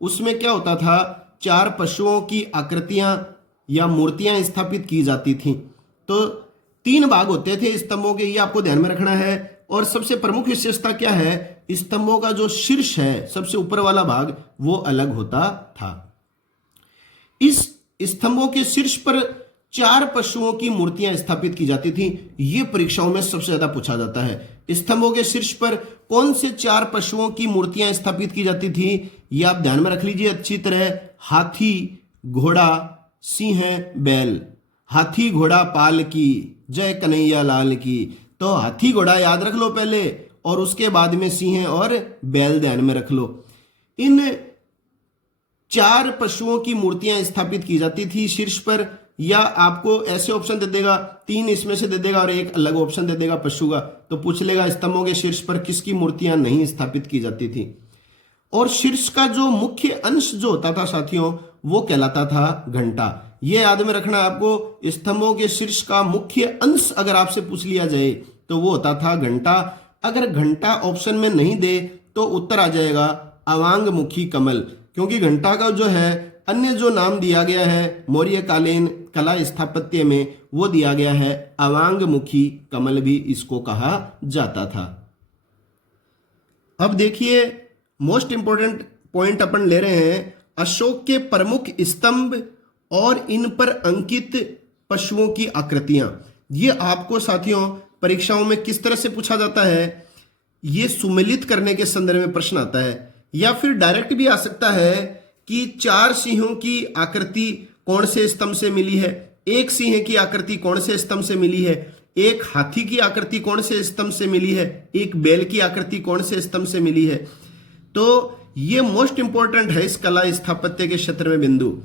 उसमें क्या होता था? 4 पशुओं की आकृतियां या मूर्तियां स्थापित की जाती थी। तो 3 भाग होते थे स्तंभों के, ये आपको ध्यान में रखना है। और सबसे प्रमुख विशेषता क्या है? स्तंभों का जो शीर्ष है, सबसे ऊपर वाला भाग, वो अलग होता था। इस स्तंभों के शीर्ष पर 4 पशुओं की मूर्तियां स्थापित की जाती थी। ये परीक्षाओं में सबसे ज्यादा पूछा जाता है। स्तंभों के शीर्ष पर कौन से 4 पशुओं की मूर्तियां स्थापित की जाती थी, ये आप ध्यान में रख लीजिए अच्छी तरह। हाथी, घोड़ा, सिंह, बैल। हाथी घोड़ा पाल की, जय कन्हैया लाल की। तो हाथी घोड़ा याद रख लो पहले, और उसके बाद में सिंह और बैल ध्यान में रख लो। इन 4 पशुओं की मूर्तियां स्थापित की जाती थी शीर्ष पर। या आपको ऐसे ऑप्शन दे देगा, 3 इसमें से दे देगा और एक अलग ऑप्शन दे देगा पशु का। तो पूछ लेगा स्तंभों के शीर्ष पर किसकी मूर्तियां नहीं स्थापित की जाती थी। और शीर्ष का जो मुख्य अंश जो होता था साथियों वो कहलाता था घंटा। ये याद में रखना आपको, स्तंभों के शीर्ष का मुख्य अंश अगर आपसे पूछ लिया जाए तो वो होता था घंटा। अगर घंटा ऑप्शन में नहीं दे तो उत्तर आ जाएगा अवांगमुखी कमल, क्योंकि घंटा का जो है अन्य जो नाम दिया गया है मौर्यकालीन कला स्थापत्य में वो दिया गया है अवांगमुखी कमल, भी इसको कहा जाता था। अब देखिए मोस्ट इंपोर्टेंट पॉइंट अपन ले रहे हैं, अशोक के प्रमुख स्तंभ और इन पर अंकित पशुओं की आकृतियां। ये आपको साथियों परीक्षाओं में किस तरह से पूछा जाता है, ये सुमेलित करने के संदर्भ में प्रश्न आता है। या फिर डायरेक्ट भी आ सकता है कि 4 सिंहों की आकृति कौन से स्तंभ से मिली है, एक सिंह की आकृति कौन से स्तंभ से मिली है, एक हाथी की आकृति कौन से स्तंभ से मिली है, एक बैल की आकृति कौन से स्तंभ से मिली है। तो ये मोस्ट इंपॉर्टेंट है इस कला स्थापत्य के क्षेत्र में बिंदु।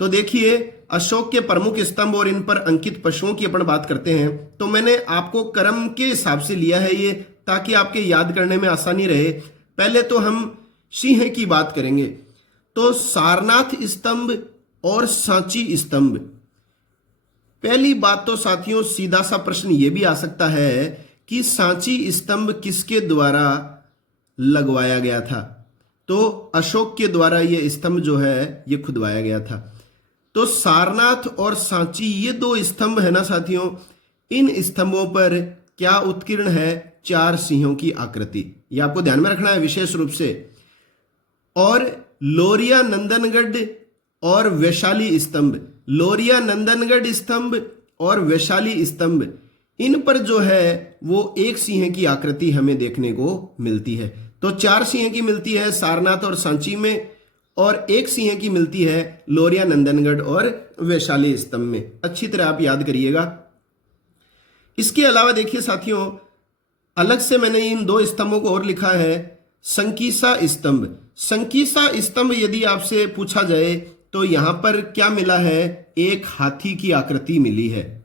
तो देखिए अशोक के प्रमुख स्तंभ और इन पर अंकित पशुओं की अपन बात करते हैं। तो मैंने आपको क्रम के हिसाब से लिया है ये, ताकि आपके याद करने में आसानी रहे। पहले तो हम सिंह की बात करेंगे। तो सारनाथ स्तंभ और सांची स्तंभ। पहली बात तो साथियों सीधा सा प्रश्न ये भी आ सकता है कि सांची स्तंभ किसके द्वारा लगवाया गया था। तो अशोक के द्वारा ये स्तंभ जो है ये खुदवाया गया था। तो सारनाथ और सांची ये 2 स्तंभ है ना साथियों, इन स्तंभों पर क्या उत्कीर्ण है? 4 सिंहों की आकृति। ये आपको ध्यान में रखना है विशेष रूप से। और लोरिया नंदनगढ़ और वैशाली स्तंभ, लोरिया नंदनगढ़ स्तंभ और वैशाली स्तंभ, इन पर जो है वो एक सिंह की आकृति हमें देखने को मिलती है। तो 4 सिंह की मिलती है सारनाथ और सांची में, और एक सिंह की मिलती है लोरिया नंदनगढ़ और वैशाली स्तंभ में। अच्छी तरह आप याद करिएगा। इसके अलावा देखिए साथियों, अलग से मैंने इन 2 स्तंभों को और लिखा है, संकीसा स्तंभ। संकीसा स्तंभ यदि आपसे पूछा जाए तो यहां पर क्या मिला है, एक हाथी की आकृति मिली है।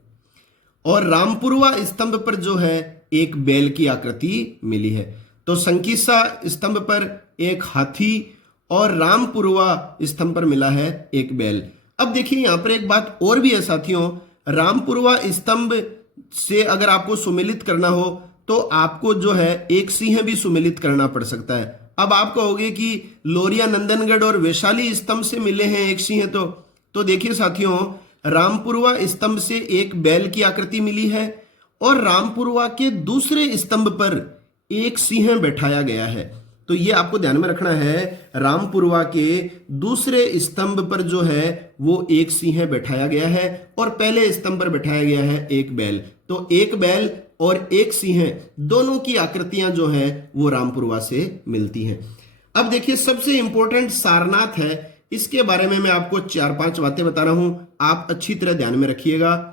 और रामपुरवा स्तंभ पर जो है एक बैल की आकृति मिली है। तो संकीसा स्तंभ पर एक हाथी और रामपुरवा स्तंभ पर मिला है एक बैल। अब देखिए यहां पर एक बात और भी है साथियों, रामपुरवा स्तंभ से अगर आपको सुमेलित करना हो तो आपको जो है एक सिंह भी सुमेलित करना पड़ सकता है। अब आप कहोगे कि लोरिया नंदनगढ़ और वैशाली स्तंभ से मिले हैं एक सिंह, तो देखिए साथियों, रामपुरवा स्तंभ से एक बैल की आकृति मिली है और रामपुरवा के दूसरे स्तंभ पर एक सिंह बैठाया गया है। तो ये आपको ध्यान में रखना है, रामपुरवा के दूसरे स्तंभ पर जो है वो एक सिंह बैठाया गया है और पहले स्तंभ पर बैठाया गया है एक बैल। तो एक बैल और एक सिंह, दोनों की आकृतियां जो है वो रामपुरवा से मिलती हैं। अब देखिए सबसे इंपॉर्टेंट सारनाथ है, इसके बारे में मैं आपको 4-5 बातें बता रहा हूं, आप अच्छी तरह ध्यान में रखिएगा।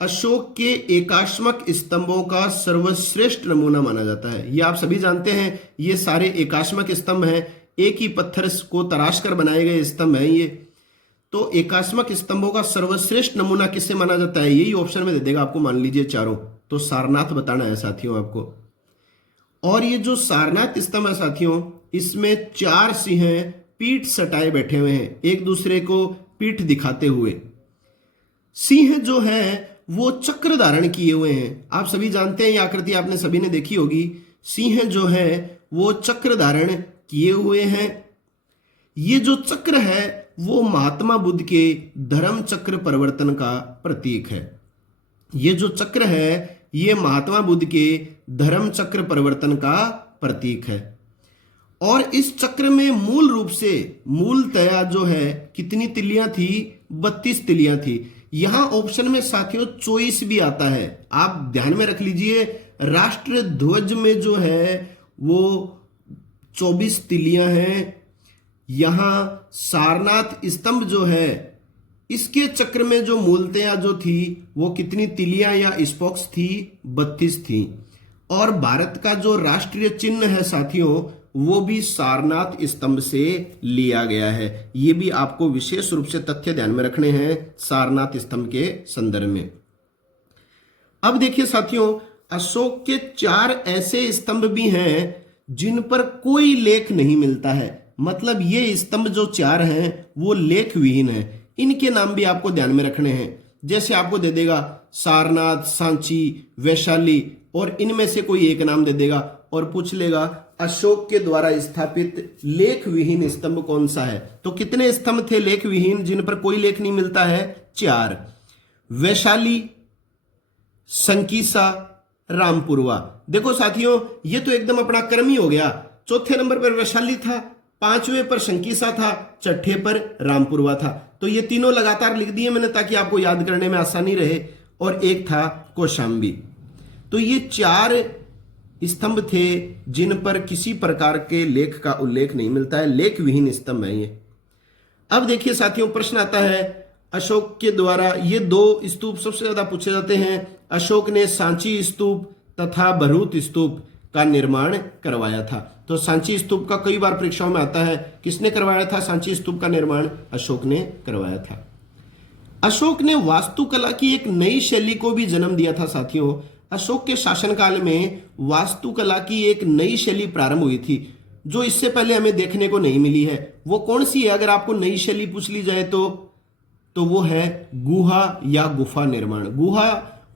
अशोक के एकाश्मक स्तंभों का सर्वश्रेष्ठ नमूना माना जाता है। ये आप सभी जानते हैं, ये सारे एकाश्मक स्तंभ हैं, एक ही पत्थर को तराश कर बनाए गए स्तंभ हैं ये। तो एकाश्मक स्तंभों का सर्वश्रेष्ठ नमूना किससे माना जाता है, यही ऑप्शन में दे देगा आपको, मान लीजिए चारों। तो सारनाथ बताना है साथियों आपको। और ये जो सारनाथ स्तंभ है साथियों, इसमें 4 सिंह पीठ सटाए बैठे हुए हैं, एक दूसरे को पीठ दिखाते हुए। सिंह जो है वो चक्र धारण किए हुए हैं। आप सभी जानते हैं, ये आकृति आपने सभी ने देखी होगी। सिंह जो है वो चक्र धारण किए हुए हैं। ये जो चक्र है वो महात्मा बुद्ध के धर्म चक्र परिवर्तन का प्रतीक है। ये जो चक्र है ये महात्मा बुद्ध के धर्म चक्र परिवर्तन का प्रतीक है। और इस चक्र में मूल रूप से मूलतया जो है कितनी तिलियां थी, 32 तिलियां थी। यहां ऑप्शन में साथियों चॉइस भी आता है, आप ध्यान में रख लीजिए। राष्ट्र ध्वज में जो है वो 24 तिलियां हैं। यहां सारनाथ स्तंभ जो है इसके चक्र में जो मूलतया जो थी वो कितनी तिलियां या स्पोक्स थी, 32 थी। और भारत का जो राष्ट्रीय चिन्ह है साथियों वो भी सारनाथ स्तंभ से लिया गया है। ये भी आपको विशेष रूप से तथ्य ध्यान में रखने हैं सारनाथ स्तंभ के संदर्भ में। अब देखिए साथियों, अशोक के 4 ऐसे स्तंभ भी हैं जिन पर कोई लेख नहीं मिलता है। मतलब ये स्तंभ जो 4 हैं वो लेख विहीन है। इनके नाम भी आपको ध्यान में रखने हैं। जैसे आपको दे देगा सारनाथ, सांची, वैशाली, और इनमें से कोई एक नाम दे देगा और पूछ लेगा अशोक के द्वारा स्थापित लेख विहीन स्तंभ कौन सा है। तो कितने स्तंभ थे लेख विहीन जिन पर कोई लेख नहीं मिलता है? 4। वैशाली, संकीसा, रामपुरवा। देखो साथियों ये तो एकदम अपना क्रम ही हो गया। चौथे नंबर पर वैशाली था, 5वें पर संकीसा था, 6ठे पर रामपुरवा था। तो ये तीनों लगातार लिख दिए मैंने ताकि आपको याद करने में आसानी रहे। और एक था कौशाम्बी। तो ये 4 स्तंभ थे जिन पर किसी प्रकार के लेख का उल्लेख नहीं मिलता है, लेख विहीन स्तंभ है ये। अब देखिए साथियों प्रश्न आता है अशोक के द्वारा ये 2 स्तूप सबसे ज्यादा पूछे जाते हैं। अशोक ने सांची स्तूप तथा भरूच स्तूप का निर्माण करवाया था। तो सांची स्तूप का कई बार परीक्षाओं में आता है, किसने करवाया था सांची स्तूप का निर्माण? अशोक ने करवाया था। अशोक ने वास्तुकला की एक नई शैली को भी जन्म दिया था साथियों। अशोक के शासनकाल में वास्तुकला की एक नई शैली प्रारंभ हुई थी जो इससे पहले हमें देखने को नहीं मिली है। वो कौन सी है अगर आपको नई शैली पूछ ली जाए तो वो है गुहा या गुफा निर्माण।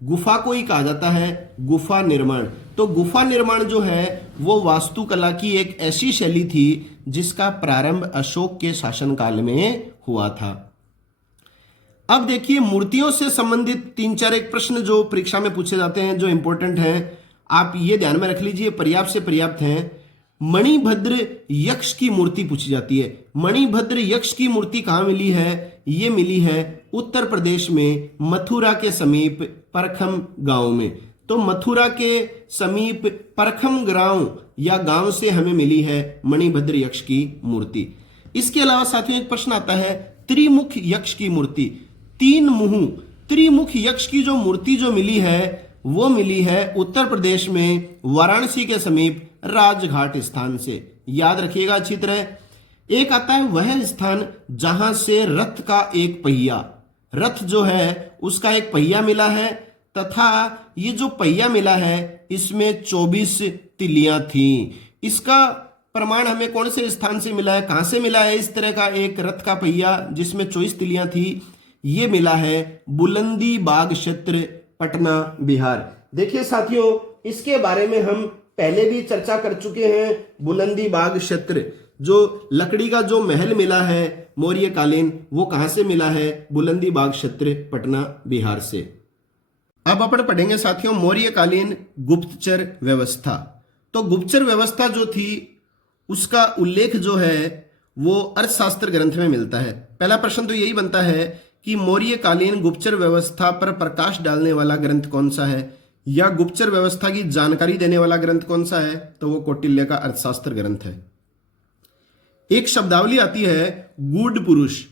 गुफा को ही कहा जाता है गुफा निर्माण। तो गुफा निर्माण जो है वो वास्तुकला की एक ऐसी शैली थी जिसका प्रारंभ अशोक के शासनकाल में हुआ था। अब देखिए मूर्तियों से संबंधित 3-4 एक प्रश्न जो परीक्षा में पूछे जाते हैं जो इंपॉर्टेंट हैं, आप ये ध्यान में रख लीजिए, पर्याप्त से पर्याप्त हैं। मणिभद्र यक्ष की मूर्ति पूछी जाती है। मणिभद्र यक्ष की मूर्ति कहाँ मिली है? ये मिली है उत्तर प्रदेश में मथुरा के समीप परखम गांव में। तो मथुरा के समीप परखम गांव या गांव से हमें मिली है मणिभद्र यक्ष की मूर्ति। इसके अलावा साथियों एक प्रश्न आता है त्रिमुख यक्ष की मूर्ति। तीन मुंह त्रिमुख यक्ष की जो मूर्ति जो मिली है वो मिली है उत्तर प्रदेश में वाराणसी के समीप राजघाट स्थान से। याद रखिएगा अच्छी तरह। एक आता है वह स्थान जहां से रथ का एक पहिया, रथ जो है उसका एक पहिया मिला है, तथा ये जो पहिया मिला है इसमें 24 तिलियां थी। इसका प्रमाण हमें कौन से स्थान से मिला है, कहां से मिला है? इस तरह का एक रथ का पहिया जिसमें 24 तिलियां थी, ये मिला है बुलंदी बाग क्षेत्र, पटना, बिहार। देखिए साथियों, इसके बारे में हम पहले भी चर्चा कर चुके हैं। बुलंदी बाग क्षेत्र, जो लकड़ी का जो महल मिला है मौर्य कालीन, वो कहां से मिला है? बुलंदी बाग क्षेत्र, पटना, बिहार से। अब अपन पढ़ेंगे साथियों मौर्य कालीन गुप्तचर व्यवस्था। तो गुप्तचर व्यवस्था जो थी उसका उल्लेख जो है वो अर्थशास्त्र ग्रंथ में मिलता है। पहला प्रश्न तो यही बनता है कि मौर्य कालीन गुप्तचर व्यवस्था पर प्रकाश डालने वाला ग्रंथ कौन सा है, या गुप्तचर व्यवस्था की जानकारी देने वाला ग्रंथ कौन सा है? तो वो कौटिल्य का अर्थशास्त्र ग्रंथ है। एक शब्दावली आती है गुड पुरुष।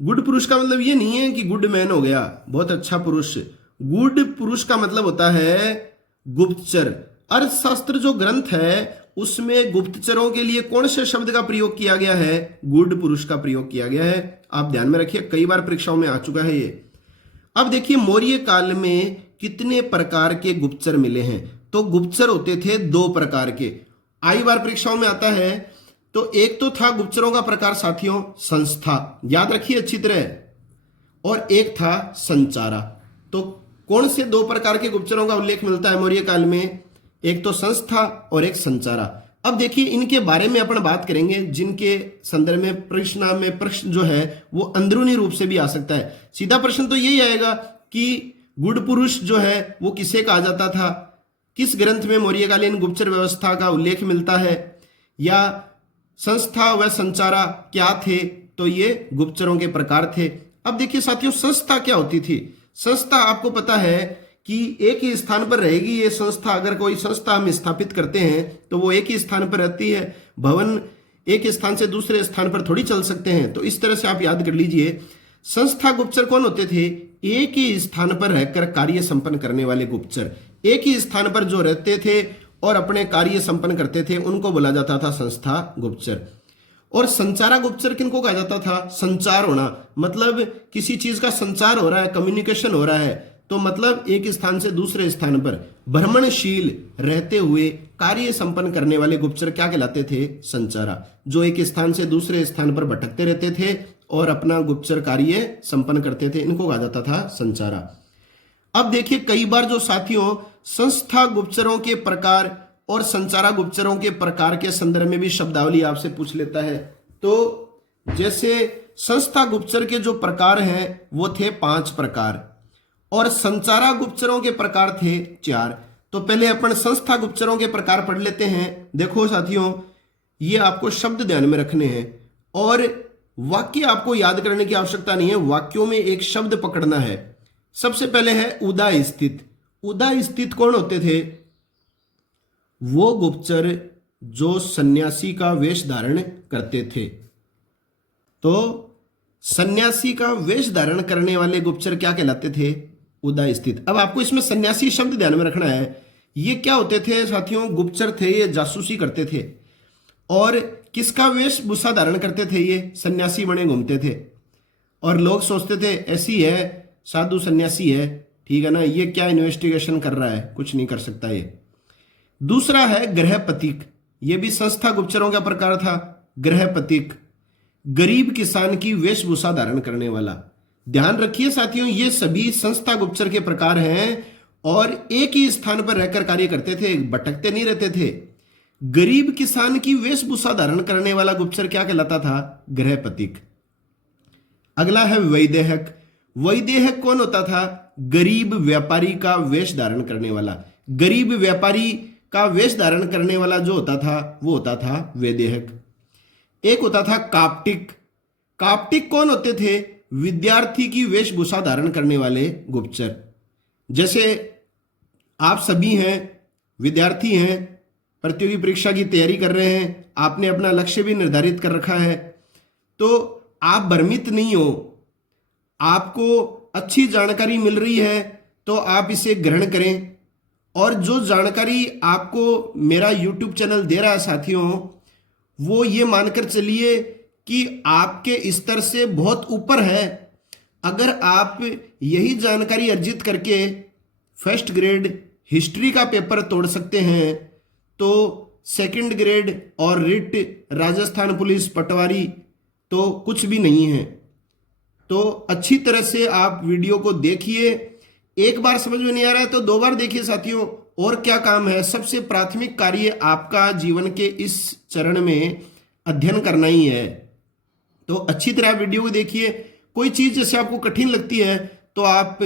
गुड पुरुष का मतलब ये नहीं है कि गुड मैन हो गया, बहुत अच्छा पुरुष। गुड पुरुष का मतलब होता है गुप्तचर। अर्थशास्त्र जो ग्रंथ है उसमें गुप्तचरों के लिए कौन से शब्द का प्रयोग किया गया है? गुड पुरुष का प्रयोग किया गया है। आप ध्यान में रखिए, कई बार परीक्षाओं में आ चुका है ये। अब देखिए मौर्य काल में कितने प्रकार के गुप्तचर मिले हैं? तो गुप्तचर होते थे 2 प्रकार के। आई बार परीक्षाओं में आता है। तो एक तो था गुप्तचरों का प्रकार साथियों संस्था, याद रखिए अच्छी तरह, और एक था संचारा। तो कौन से 2 प्रकार के गुप्तचरों का उल्लेख मिलता है मौर्य काल में? एक तो संस्था और एक संचारा। अब देखिए इनके बारे में अपन बात करेंगे जिनके संदर्भ में प्रश्न जो है वो अंदरूनी रूप से भी आ सकता है। सीधा प्रश्न तो यही आएगा कि गुड पुरुष जो है वो किसे कहा जाता था, किस ग्रंथ में मौर्यकालीन गुप्तचर व्यवस्था का उल्लेख मिलता है, या संस्था व संचारा क्या थे? तो ये गुप्तचरों के प्रकार थे। अब देखिए साथियों संस्था क्या होती थी? संस्था आपको पता है कि एक ही स्थान पर रहेगी ये संस्था। अगर कोई संस्था हम स्थापित करते हैं तो वो एक ही स्थान पर रहती है। भवन एक स्थान से दूसरे स्थान पर थोड़ी चल सकते हैं। तो इस तरह से आप याद कर लीजिए संस्था गुप्तचर कौन होते थे? एक ही स्थान पर रहकर कार्य संपन्न करने वाले गुप्तचर। एक ही स्थान पर जो रहते थे और अपने कार्य संपन्न करते थे उनको बोला जाता था संस्था गुप्तचर। और संचारा गुप्तचर किनको कहा जाता था? संचार होना, मतलब किसी चीज का संचार हो रहा है, कम्युनिकेशन हो रहा है। तो मतलब एक स्थान से दूसरे स्थान पर भ्रमणशील रहते हुए कार्य संपन्न करने वाले गुप्तचर क्या कहलाते थे? संचारा। जो एक स्थान से दूसरे स्थान पर भटकते रहते थे और अपना गुप्तचर कार्य संपन्न करते थे, इनको कहा जाता था संचारा। अब देखिए कई बार जो साथियों संस्था गुप्तचरों के प्रकार और संचारा गुप्तचरों के प्रकार के संदर्भ में भी शब्दावली आपसे पूछ लेता है। तो जैसे संस्था गुप्तचर के जो प्रकार हैं वो थे 5 प्रकार और संचारा गुप्तचरों के प्रकार थे 4। तो पहले अपन संस्था गुप्तचरों के प्रकार पढ़ लेते हैं। देखो साथियों ये आपको शब्द ध्यान में रखने हैं और वाक्य आपको याद करने की आवश्यकता नहीं है, वाक्यों में एक शब्द पकड़ना है। सबसे पहले है उदय स्थित। उदय स्थित कौन होते थे? वो गुप्तचर जो सन्यासी का वेश धारण करते थे। तो सन्यासी का वेश धारण करने वाले गुप्तचर क्या कहलाते थे? उदय स्थित। अब आपको इसमें सन्यासी शब्द ध्यान में रखना है। ये क्या होते थे साथियों? गुप्तचर थे, ये जासूसी करते थे। और किसका वेशभूषा धारण करते थे? ये सन्यासी बने घूमते थे और लोग सोचते थे ऐसी है, साधु सन्यासी है, ठीक है ना, ये क्या इन्वेस्टिगेशन कर रहा है, कुछ नहीं कर सकता ये। दूसरा है गृहपथिक। ये भी संस्था गुप्तचरों का प्रकार था। गृहपथिक गरीब किसान की वेशभूषा धारण करने वाला। ध्यान रखिए साथियों ये सभी संस्था गुप्तचर के प्रकार हैं और एक ही स्थान पर रहकर कार्य करते थे, भटकते नहीं रहते थे। गरीब किसान की वेशभूषा धारण करने वाला गुप्तचर क्या कहलाता था? गृहपथिक। अगला है वैदेहक। वैदेहक कौन होता था? गरीब व्यापारी का वेश धारण करने वाला। गरीब व्यापारी का वेश धारण करने वाला जो होता था वो होता था वैदेहक। एक होता था काप्टिक। काप्टिक कौन होते थे? विद्यार्थी की वेशभूषा धारण करने वाले गुप्तचर। जैसे आप सभी हैं, विद्यार्थी हैं, प्रतियोगी परीक्षा की तैयारी कर रहे हैं, आपने अपना लक्ष्य भी निर्धारित कर रखा है, तो आप भ्रमित नहीं हो, आपको अच्छी जानकारी मिल रही है तो आप इसे ग्रहण करें। और जो जानकारी आपको मेरा YouTube चैनल दे रहा है साथियों, वो ये मानकर चलिए कि आपके स्तर से बहुत ऊपर है। अगर आप यही जानकारी अर्जित करके फर्स्ट ग्रेड हिस्ट्री का पेपर तोड़ सकते हैं तो सेकंड ग्रेड और रिट राजस्थान पुलिस पटवारी तो कुछ भी नहीं है। तो अच्छी तरह से आप वीडियो को देखिए। एक बार समझ में नहीं आ रहा है तो दो बार देखिए साथियों। और क्या काम है? सबसे प्राथमिक कार्य आपका जीवन के इस चरण में अध्ययन करना ही है। तो अच्छी तरह वीडियो को देखिए। कोई चीज जैसे आपको कठिन लगती है तो आप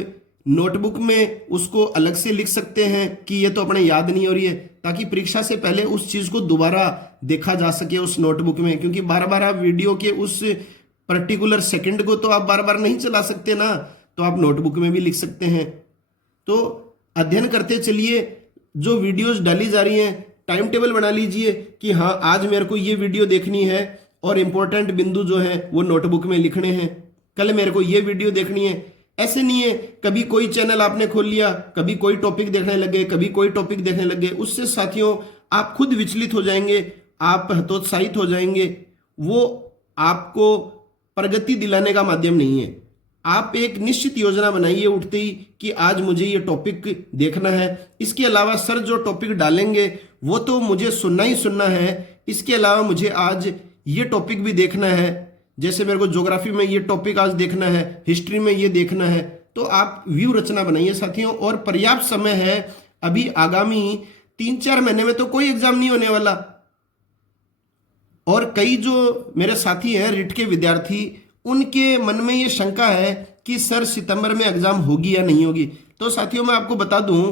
नोटबुक में उसको अलग से लिख सकते हैं कि ये तो अपने याद नहीं हो रही है, ताकि परीक्षा से पहले उस चीज को दोबारा देखा जा सके उस नोटबुक में। क्योंकि बार बार आप वीडियो के उस पर्टिकुलर सेकंड को तो आप बार बार नहीं चला सकते ना, तो आप नोटबुक में भी लिख सकते हैं। तो अध्ययन करते चलिए। जो वीडियोस डाली जा रही हैं टाइम टेबल बना लीजिए कि हाँ आज मेरे को ये वीडियो देखनी है और इंपॉर्टेंट बिंदु जो है वो नोटबुक में लिखने हैं, कल मेरे को ये वीडियो देखनी है। ऐसे नहीं है कभी कोई चैनल आपने खोल लिया, कभी कोई टॉपिक देखने लगे, कभी कोई टॉपिक देखने लगे। उससे साथियों आप खुद विचलित हो जाएंगे, आप हतोत्साहित हो जाएंगे। वो आपको प्रगति दिलाने का माध्यम नहीं है। आप एक निश्चित योजना बनाइए उठते ही कि आज मुझे ये टॉपिक देखना है, इसके अलावा सर जो टॉपिक डालेंगे वो तो मुझे सुनना ही सुनना है, इसके अलावा मुझे आज ये टॉपिक भी देखना है। जैसे मेरे को ज्योग्राफी में ये टॉपिक आज देखना है, हिस्ट्री में ये देखना है। तो आप व्यू रचना बनाइए साथियों। और पर्याप्त समय है, अभी आगामी 3-4 महीने में तो कोई एग्जाम नहीं होने वाला। और कई जो मेरे साथी हैं रिट के विद्यार्थी, उनके मन में ये शंका है कि सर सितंबर में एग्जाम होगी या नहीं होगी। तो साथियों मैं आपको बता दूं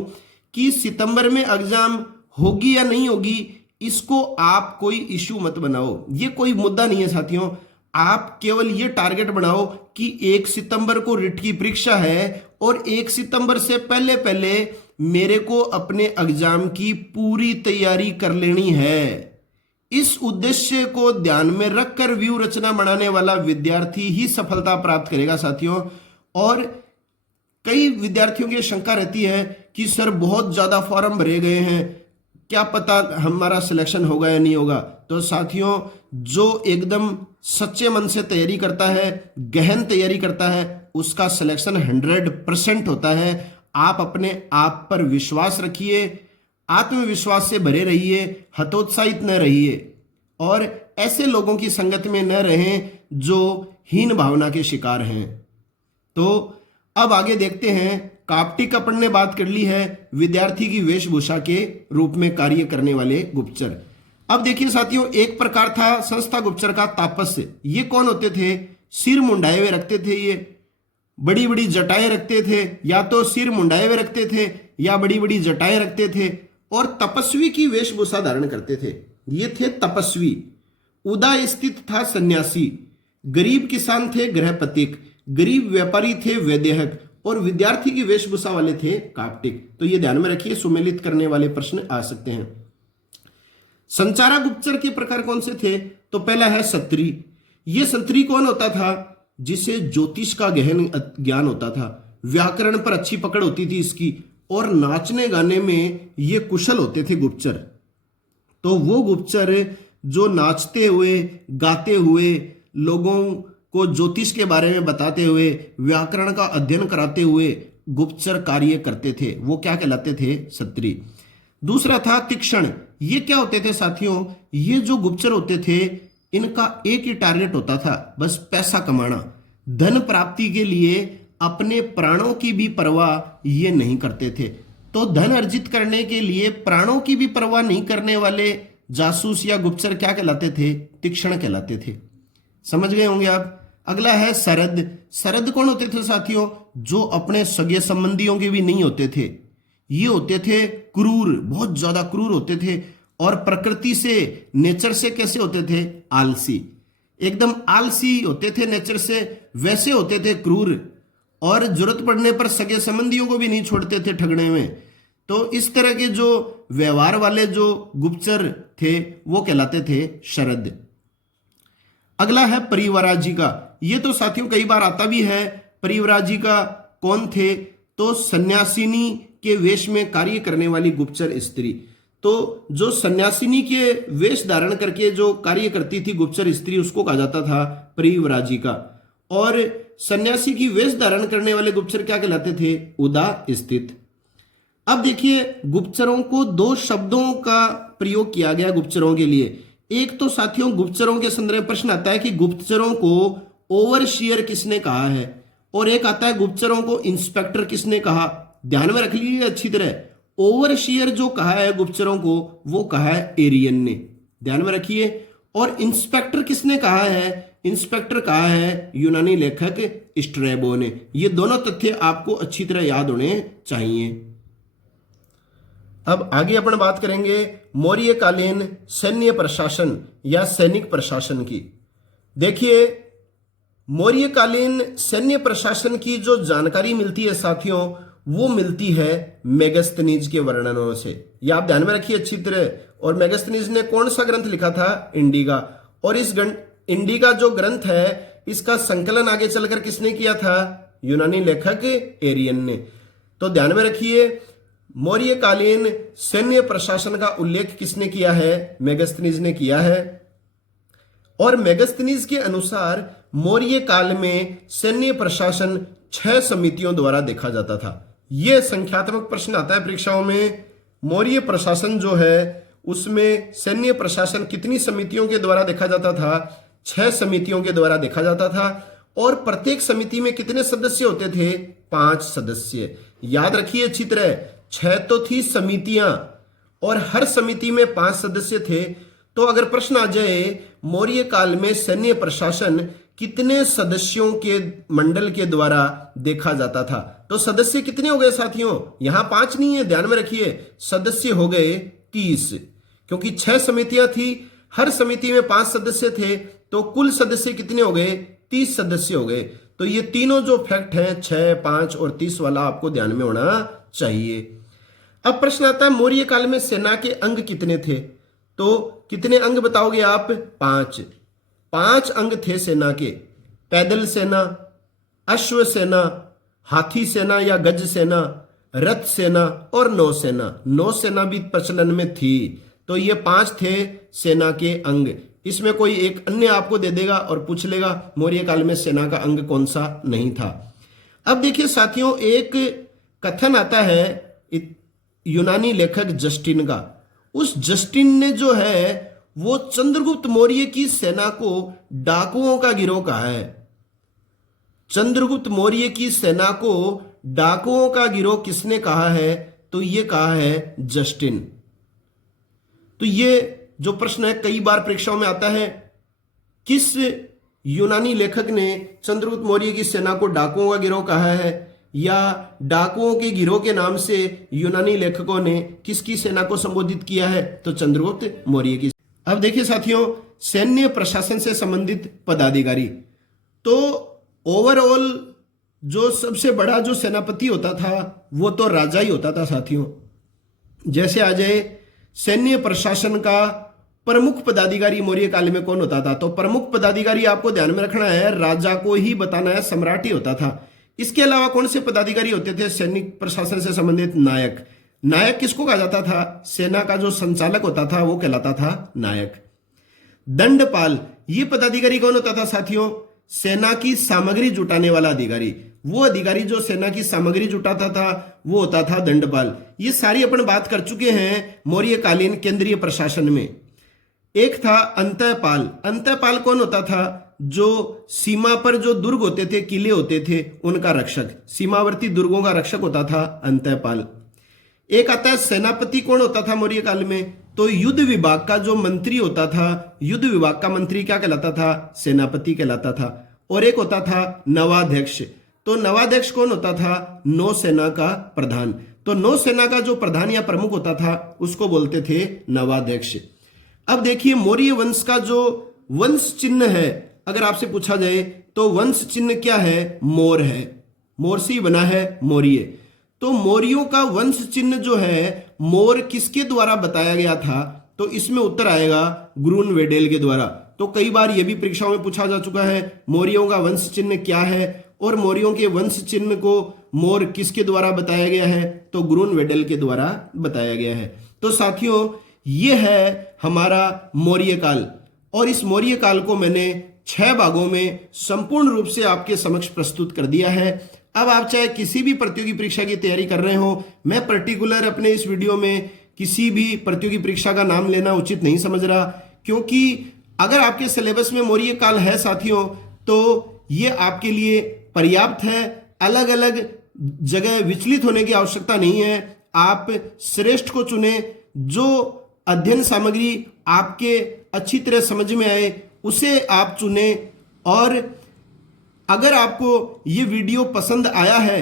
कि सितंबर में एग्जाम होगी या नहीं होगी, इसको आप कोई इश्यू मत बनाओ, ये कोई मुद्दा नहीं है साथियों। आप केवल ये टारगेट बनाओ कि 1 सितंबर को रिट की परीक्षा है और 1 सितंबर से पहले पहले मेरे को अपने एग्जाम की पूरी तैयारी कर लेनी है। इस उद्देश्य को ध्यान में रखकर व्यू रचना बनाने वाला विद्यार्थी ही सफलता प्राप्त करेगा साथियों। और कई विद्यार्थियों की शंका रहती है कि सर बहुत ज्यादा फॉर्म भरे गए हैं, क्या पता हमारा सिलेक्शन होगा या नहीं होगा। तो साथियों जो एकदम सच्चे मन से तैयारी करता है, गहन तैयारी करता है, उसका सिलेक्शन 100% होता है। आप अपने आप पर विश्वास रखिए, आत्मविश्वास से भरे रहिए, हतोत्साहित न रहिए और ऐसे लोगों की संगत में न रहें जो हीन भावना के शिकार हैं। तो अब आगे देखते हैं। काप्टिक अपन ने बात कर ली है, विद्यार्थी की वेशभूषा के रूप में कार्य करने वाले गुप्तचर। अब देखिए साथियों, एक प्रकार था संस्था गुप्तचर का तापस्य। ये कौन होते थे? सिर मुंडाए हुए रखते थे, ये बड़ी बड़ी जटाएं रखते थे, या तो सिर मुंडाए हुए रखते थे या बड़ी बड़ी जटाएं रखते थे और तपस्वी की वेशभूषा धारण करते थे। ये थे तपस्वी। उदा स्थित था सन्यासी, गरीब किसान थे गृहपतिक, गरीब व्यापारी थे वैदेहक और विद्यार्थी की वेशभूषा वाले थे काप्टिक। तो ये ध्यान में रखिए, सुमेलित करने वाले प्रश्न आ सकते हैं। संचारक गुप्तचर के प्रकार कौन से थे? तो पहला है सत्री। ये सत्री कौन होता था? जिसे ज्योतिष का गहन ज्ञान होता था, व्याकरण पर अच्छी पकड़ होती थी इसकी, और नाचने गाने में ये कुशल होते थे गुप्तचर। तो वो गुप्तचर जो नाचते हुए, गाते हुए, लोगों को ज्योतिष के बारे में बताते हुए, व्याकरण का अध्ययन कराते हुए गुप्तचर कार्य करते थे, वो क्या कहलाते थे? सत्री। दूसरा था तीक्ष्ण। ये क्या होते थे साथियों? ये जो गुप्तचर होते थे इनका एक ही टारगेट होता था, बस पैसा कमाना। धन प्राप्ति के लिए अपने प्राणों की भी परवाह ये नहीं करते थे। तो धन अर्जित करने के लिए प्राणों की भी परवाह नहीं करने वाले जासूस या गुप्तचर क्या कहलाते थे? तीक्ष्ण कहलाते थे। समझ गए होंगे आप। अगला है सरद। सरद कौन होते थे साथियों? जो अपने सगे संबंधियों के भी नहीं होते थे। ये होते थे क्रूर, बहुत ज्यादा क्रूर होते थे, और प्रकृति से, नेचर से कैसे होते थे? आलसी, एकदम आलसी होते थे नेचर से, वैसे होते थे क्रूर, और जरूरत पड़ने पर सगे संबंधियों को भी नहीं छोड़ते थे ठगने में। तो इस तरह के जो व्यवहार वाले जो गुप्तचर थे वो कहलाते थे शरद। अगला है परिवराजिका। ये तो साथियों कई बार आता भी है। परिवराजिका कौन थे? तो सन्यासिनी के वेश में कार्य करने वाली गुप्तचर स्त्री। तो जो सन्यासिनी के वेश धारण करके जो कार्य करती थी गुप्तचर स्त्री, उसको कहा जाता था परिवराजिका। और सन्यासी की वेश धारण करने वाले गुप्तचर क्या कहलाते थे? उदास्थित। अब देखिए, गुप्तचरों को दो शब्दों का प्रयोग किया गया गुप्तचरों के लिए। एक तो साथियों गुप्तचरों के संदर्भ में प्रश्न आता है कि गुप्तचरों को ओवरशियर किसने कहा है, और एक आता है गुप्तचरों को इंस्पेक्टर किसने कहा। ध्यान में रख लीजिए अच्छी तरह, ओवरशियर जो कहा है गुप्तचरों को वो कहा है एरियन ने, ध्यान में रखिए। और इंस्पेक्टर किसने कहा है? इंस्पेक्टर कहा है यूनानी लेखक स्ट्रैबो ने। ये दोनों तथ्य आपको अच्छी तरह याद होने चाहिए। अब आगे अपन बात करेंगे मौर्यकालीन सैन्य प्रशासन या सैनिक प्रशासन की। देखिए, मौर्यकालीन सैन्य प्रशासन की जो जानकारी मिलती है साथियों, वो मिलती है मेगस्थनीज के वर्णनों से। ये आप ध्यान में रखिए अच्छी तरह। और मेगस्थनीज ने कौन सा ग्रंथ लिखा था? इंडिका। और इस इंडिका जो ग्रंथ है, इसका संकलन आगे चलकर किसने किया था? यूनानी लेखक एरियन ने। तो ध्यान में रखिए, मौर्यकालीन सैन्य प्रशासन का उल्लेख किसने किया है? मेगस्थनीज ने किया है। और मेगस्थनीज के अनुसार मौर्य काल में सैन्य प्रशासन 6 समितियों द्वारा देखा जाता था। यह संख्यात्मक प्रश्न आता है परीक्षाओं में। मौर्य प्रशासन जो है उसमें सैन्य प्रशासन कितनी समितियों के द्वारा देखा जाता था? 6 समितियों के द्वारा देखा जाता था। और प्रत्येक समिति में कितने सदस्य होते थे? 5 सदस्य। याद रखिए अच्छी तरह, 6 तो थी समितियां और हर समिति में 5 सदस्य थे। तो अगर प्रश्न आ जाए मौर्य काल में सैन्य प्रशासन कितने सदस्यों के मंडल के द्वारा देखा जाता था, तो सदस्य कितने हो गए साथियों? यहां 5 नहीं है, ध्यान में रखिए, सदस्य हो गए 30, क्योंकि 6 समितियां थी, हर समिति में 5 सदस्य थे, तो कुल सदस्य कितने हो गए? 30 सदस्य हो गए। तो ये तीनों जो फैक्ट हैं 6, 5 और 30 वाला आपको ध्यान में होना चाहिए। अब प्रश्न आता है मौर्य काल में सेना के अंग कितने थे? तो कितने अंग बताओगे आप? 5 अंग थे सेना के। पैदल सेना, अश्व सेना, हाथी सेना या गज सेना, रथ सेना और नौसेना। नौसेना भी प्रचलन में थी। तो ये 5 थे सेना के अंग। इसमें कोई एक अन्य आपको दे देगा और पूछ लेगा मौर्य काल में सेना का अंग कौन सा नहीं था। अब देखिए साथियों, एक कथन आता है यूनानी लेखक जस्टिन का। उस जस्टिन ने जो है वो चंद्रगुप्त मौर्य की सेना को डाकुओं का गिरोह कहा है। चंद्रगुप्त मौर्य की सेना को डाकुओं का गिरोह किसने कहा है? तो ये कहा है जस्टिन। तो ये जो प्रश्न है कई बार परीक्षाओं में आता है, किस यूनानी लेखक ने चंद्रगुप्त मौर्य की सेना को डाकुओं का गिरोह कहा है, या डाकुओं के गिरोह के नाम से यूनानी लेखकों ने किसकी सेना को संबोधित किया है? तो चंद्रगुप्त मौर्य की। अब देखिए साथियों, सैन्य प्रशासन से संबंधित पदाधिकारी। तो ओवरऑल जो सबसे बड़ा जो सेनापति होता था वो तो राजा ही होता था साथियों। जैसे आ जाए सैन्य प्रशासन का प्रमुख पदाधिकारी मौर्य काल में कौन होता था? तो प्रमुख पदाधिकारी आपको ध्यान में रखना है, राजा को ही बताना है, सम्राट ही होता था। इसके अलावा कौन से पदाधिकारी होते थे सैनिक प्रशासन से संबंधित? नायक। नायक किसको कहा जाता था? सेना का जो संचालक होता था वो कहलाता था नायक। दंडपाल, ये पदाधिकारी कौन होता था साथियों? सेना की सामग्री जुटाने वाला अधिकारी। वो अधिकारी जो सेना की सामग्री जुटाता था वो होता था दंडपाल। ये सारी अपन बात कर चुके हैं मौर्यकालीन केंद्रीय प्रशासन में। एक था अंतःपाल। अंतःपाल कौन होता था? जो सीमा पर जो दुर्ग होते थे, किले होते थे, उनका रक्षक, सीमावर्ती दुर्गों का रक्षक होता था अंतःपाल। एक आता है सेनापति। कौन होता था मौर्य काल में? तो युद्ध विभाग का जो मंत्री होता था, युद्ध विभाग का मंत्री क्या कहलाता था? सेनापति कहलाता था। और एक होता था नवाध्यक्ष। तो नवाध्यक्ष कौन होता था? नौसेना का प्रधान। तो नौसेना का जो प्रधान या प्रमुख होता था उसको बोलते थे नवाध्यक्ष। अब देखिए मौर्य वंश का जो वंश चिन्ह है, अगर आपसे पूछा जाए तो वंश चिन्ह क्या है? मोर है, मोर से ही बना है मौर्य। तो मौर्यों का वंश चिन्ह जो है मोर किसके द्वारा बताया गया था? तो इसमें उत्तर आएगा ग्रून वेडेल के द्वारा। तो कई बार यह भी परीक्षाओं में पूछा जा चुका है मौर्यों का वंश चिन्ह क्या है और मौर्यों के वंश चिन्ह को मोर किसके द्वारा बताया गया है? तो ग्रून वेडेल के द्वारा बताया गया है। तो साथियों ये है हमारा मौर्य काल, और इस मौर्य काल को मैंने 6 भागों में संपूर्ण रूप से आपके समक्ष प्रस्तुत कर दिया है। अब आप चाहे किसी भी प्रतियोगी परीक्षा की तैयारी कर रहे हो, मैं पर्टिकुलर अपने इस वीडियो में किसी भी प्रतियोगी परीक्षा का नाम लेना उचित नहीं समझ रहा, क्योंकि अगर आपके सिलेबस में मौर्य काल है साथियों तो ये आपके लिए पर्याप्त है। अलग अलग जगह विचलित होने की आवश्यकता नहीं है। आप श्रेष्ठ को चुने, जो अध्ययन सामग्री आपके अच्छी तरह समझ में आए उसे आप चुने। और अगर आपको ये वीडियो पसंद आया है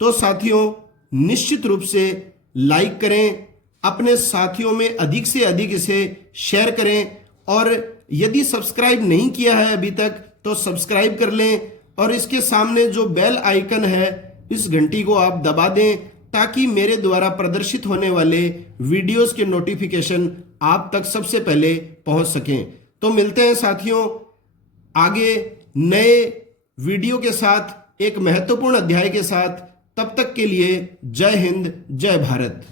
तो साथियों निश्चित रूप से लाइक करें, अपने साथियों में अधिक से अधिक इसे शेयर करें, और यदि सब्सक्राइब नहीं किया है अभी तक तो सब्सक्राइब कर लें, और इसके सामने जो बेल आइकन है इस घंटी को आप दबा दें ताकि मेरे द्वारा प्रदर्शित होने वाले वीडियोस के नोटिफिकेशन आप तक सबसे पहले पहुंच सकें। तो मिलते हैं साथियों आगे नए वीडियो के साथ, एक महत्वपूर्ण अध्याय के साथ। तब तक के लिए जय हिंद, जय भारत।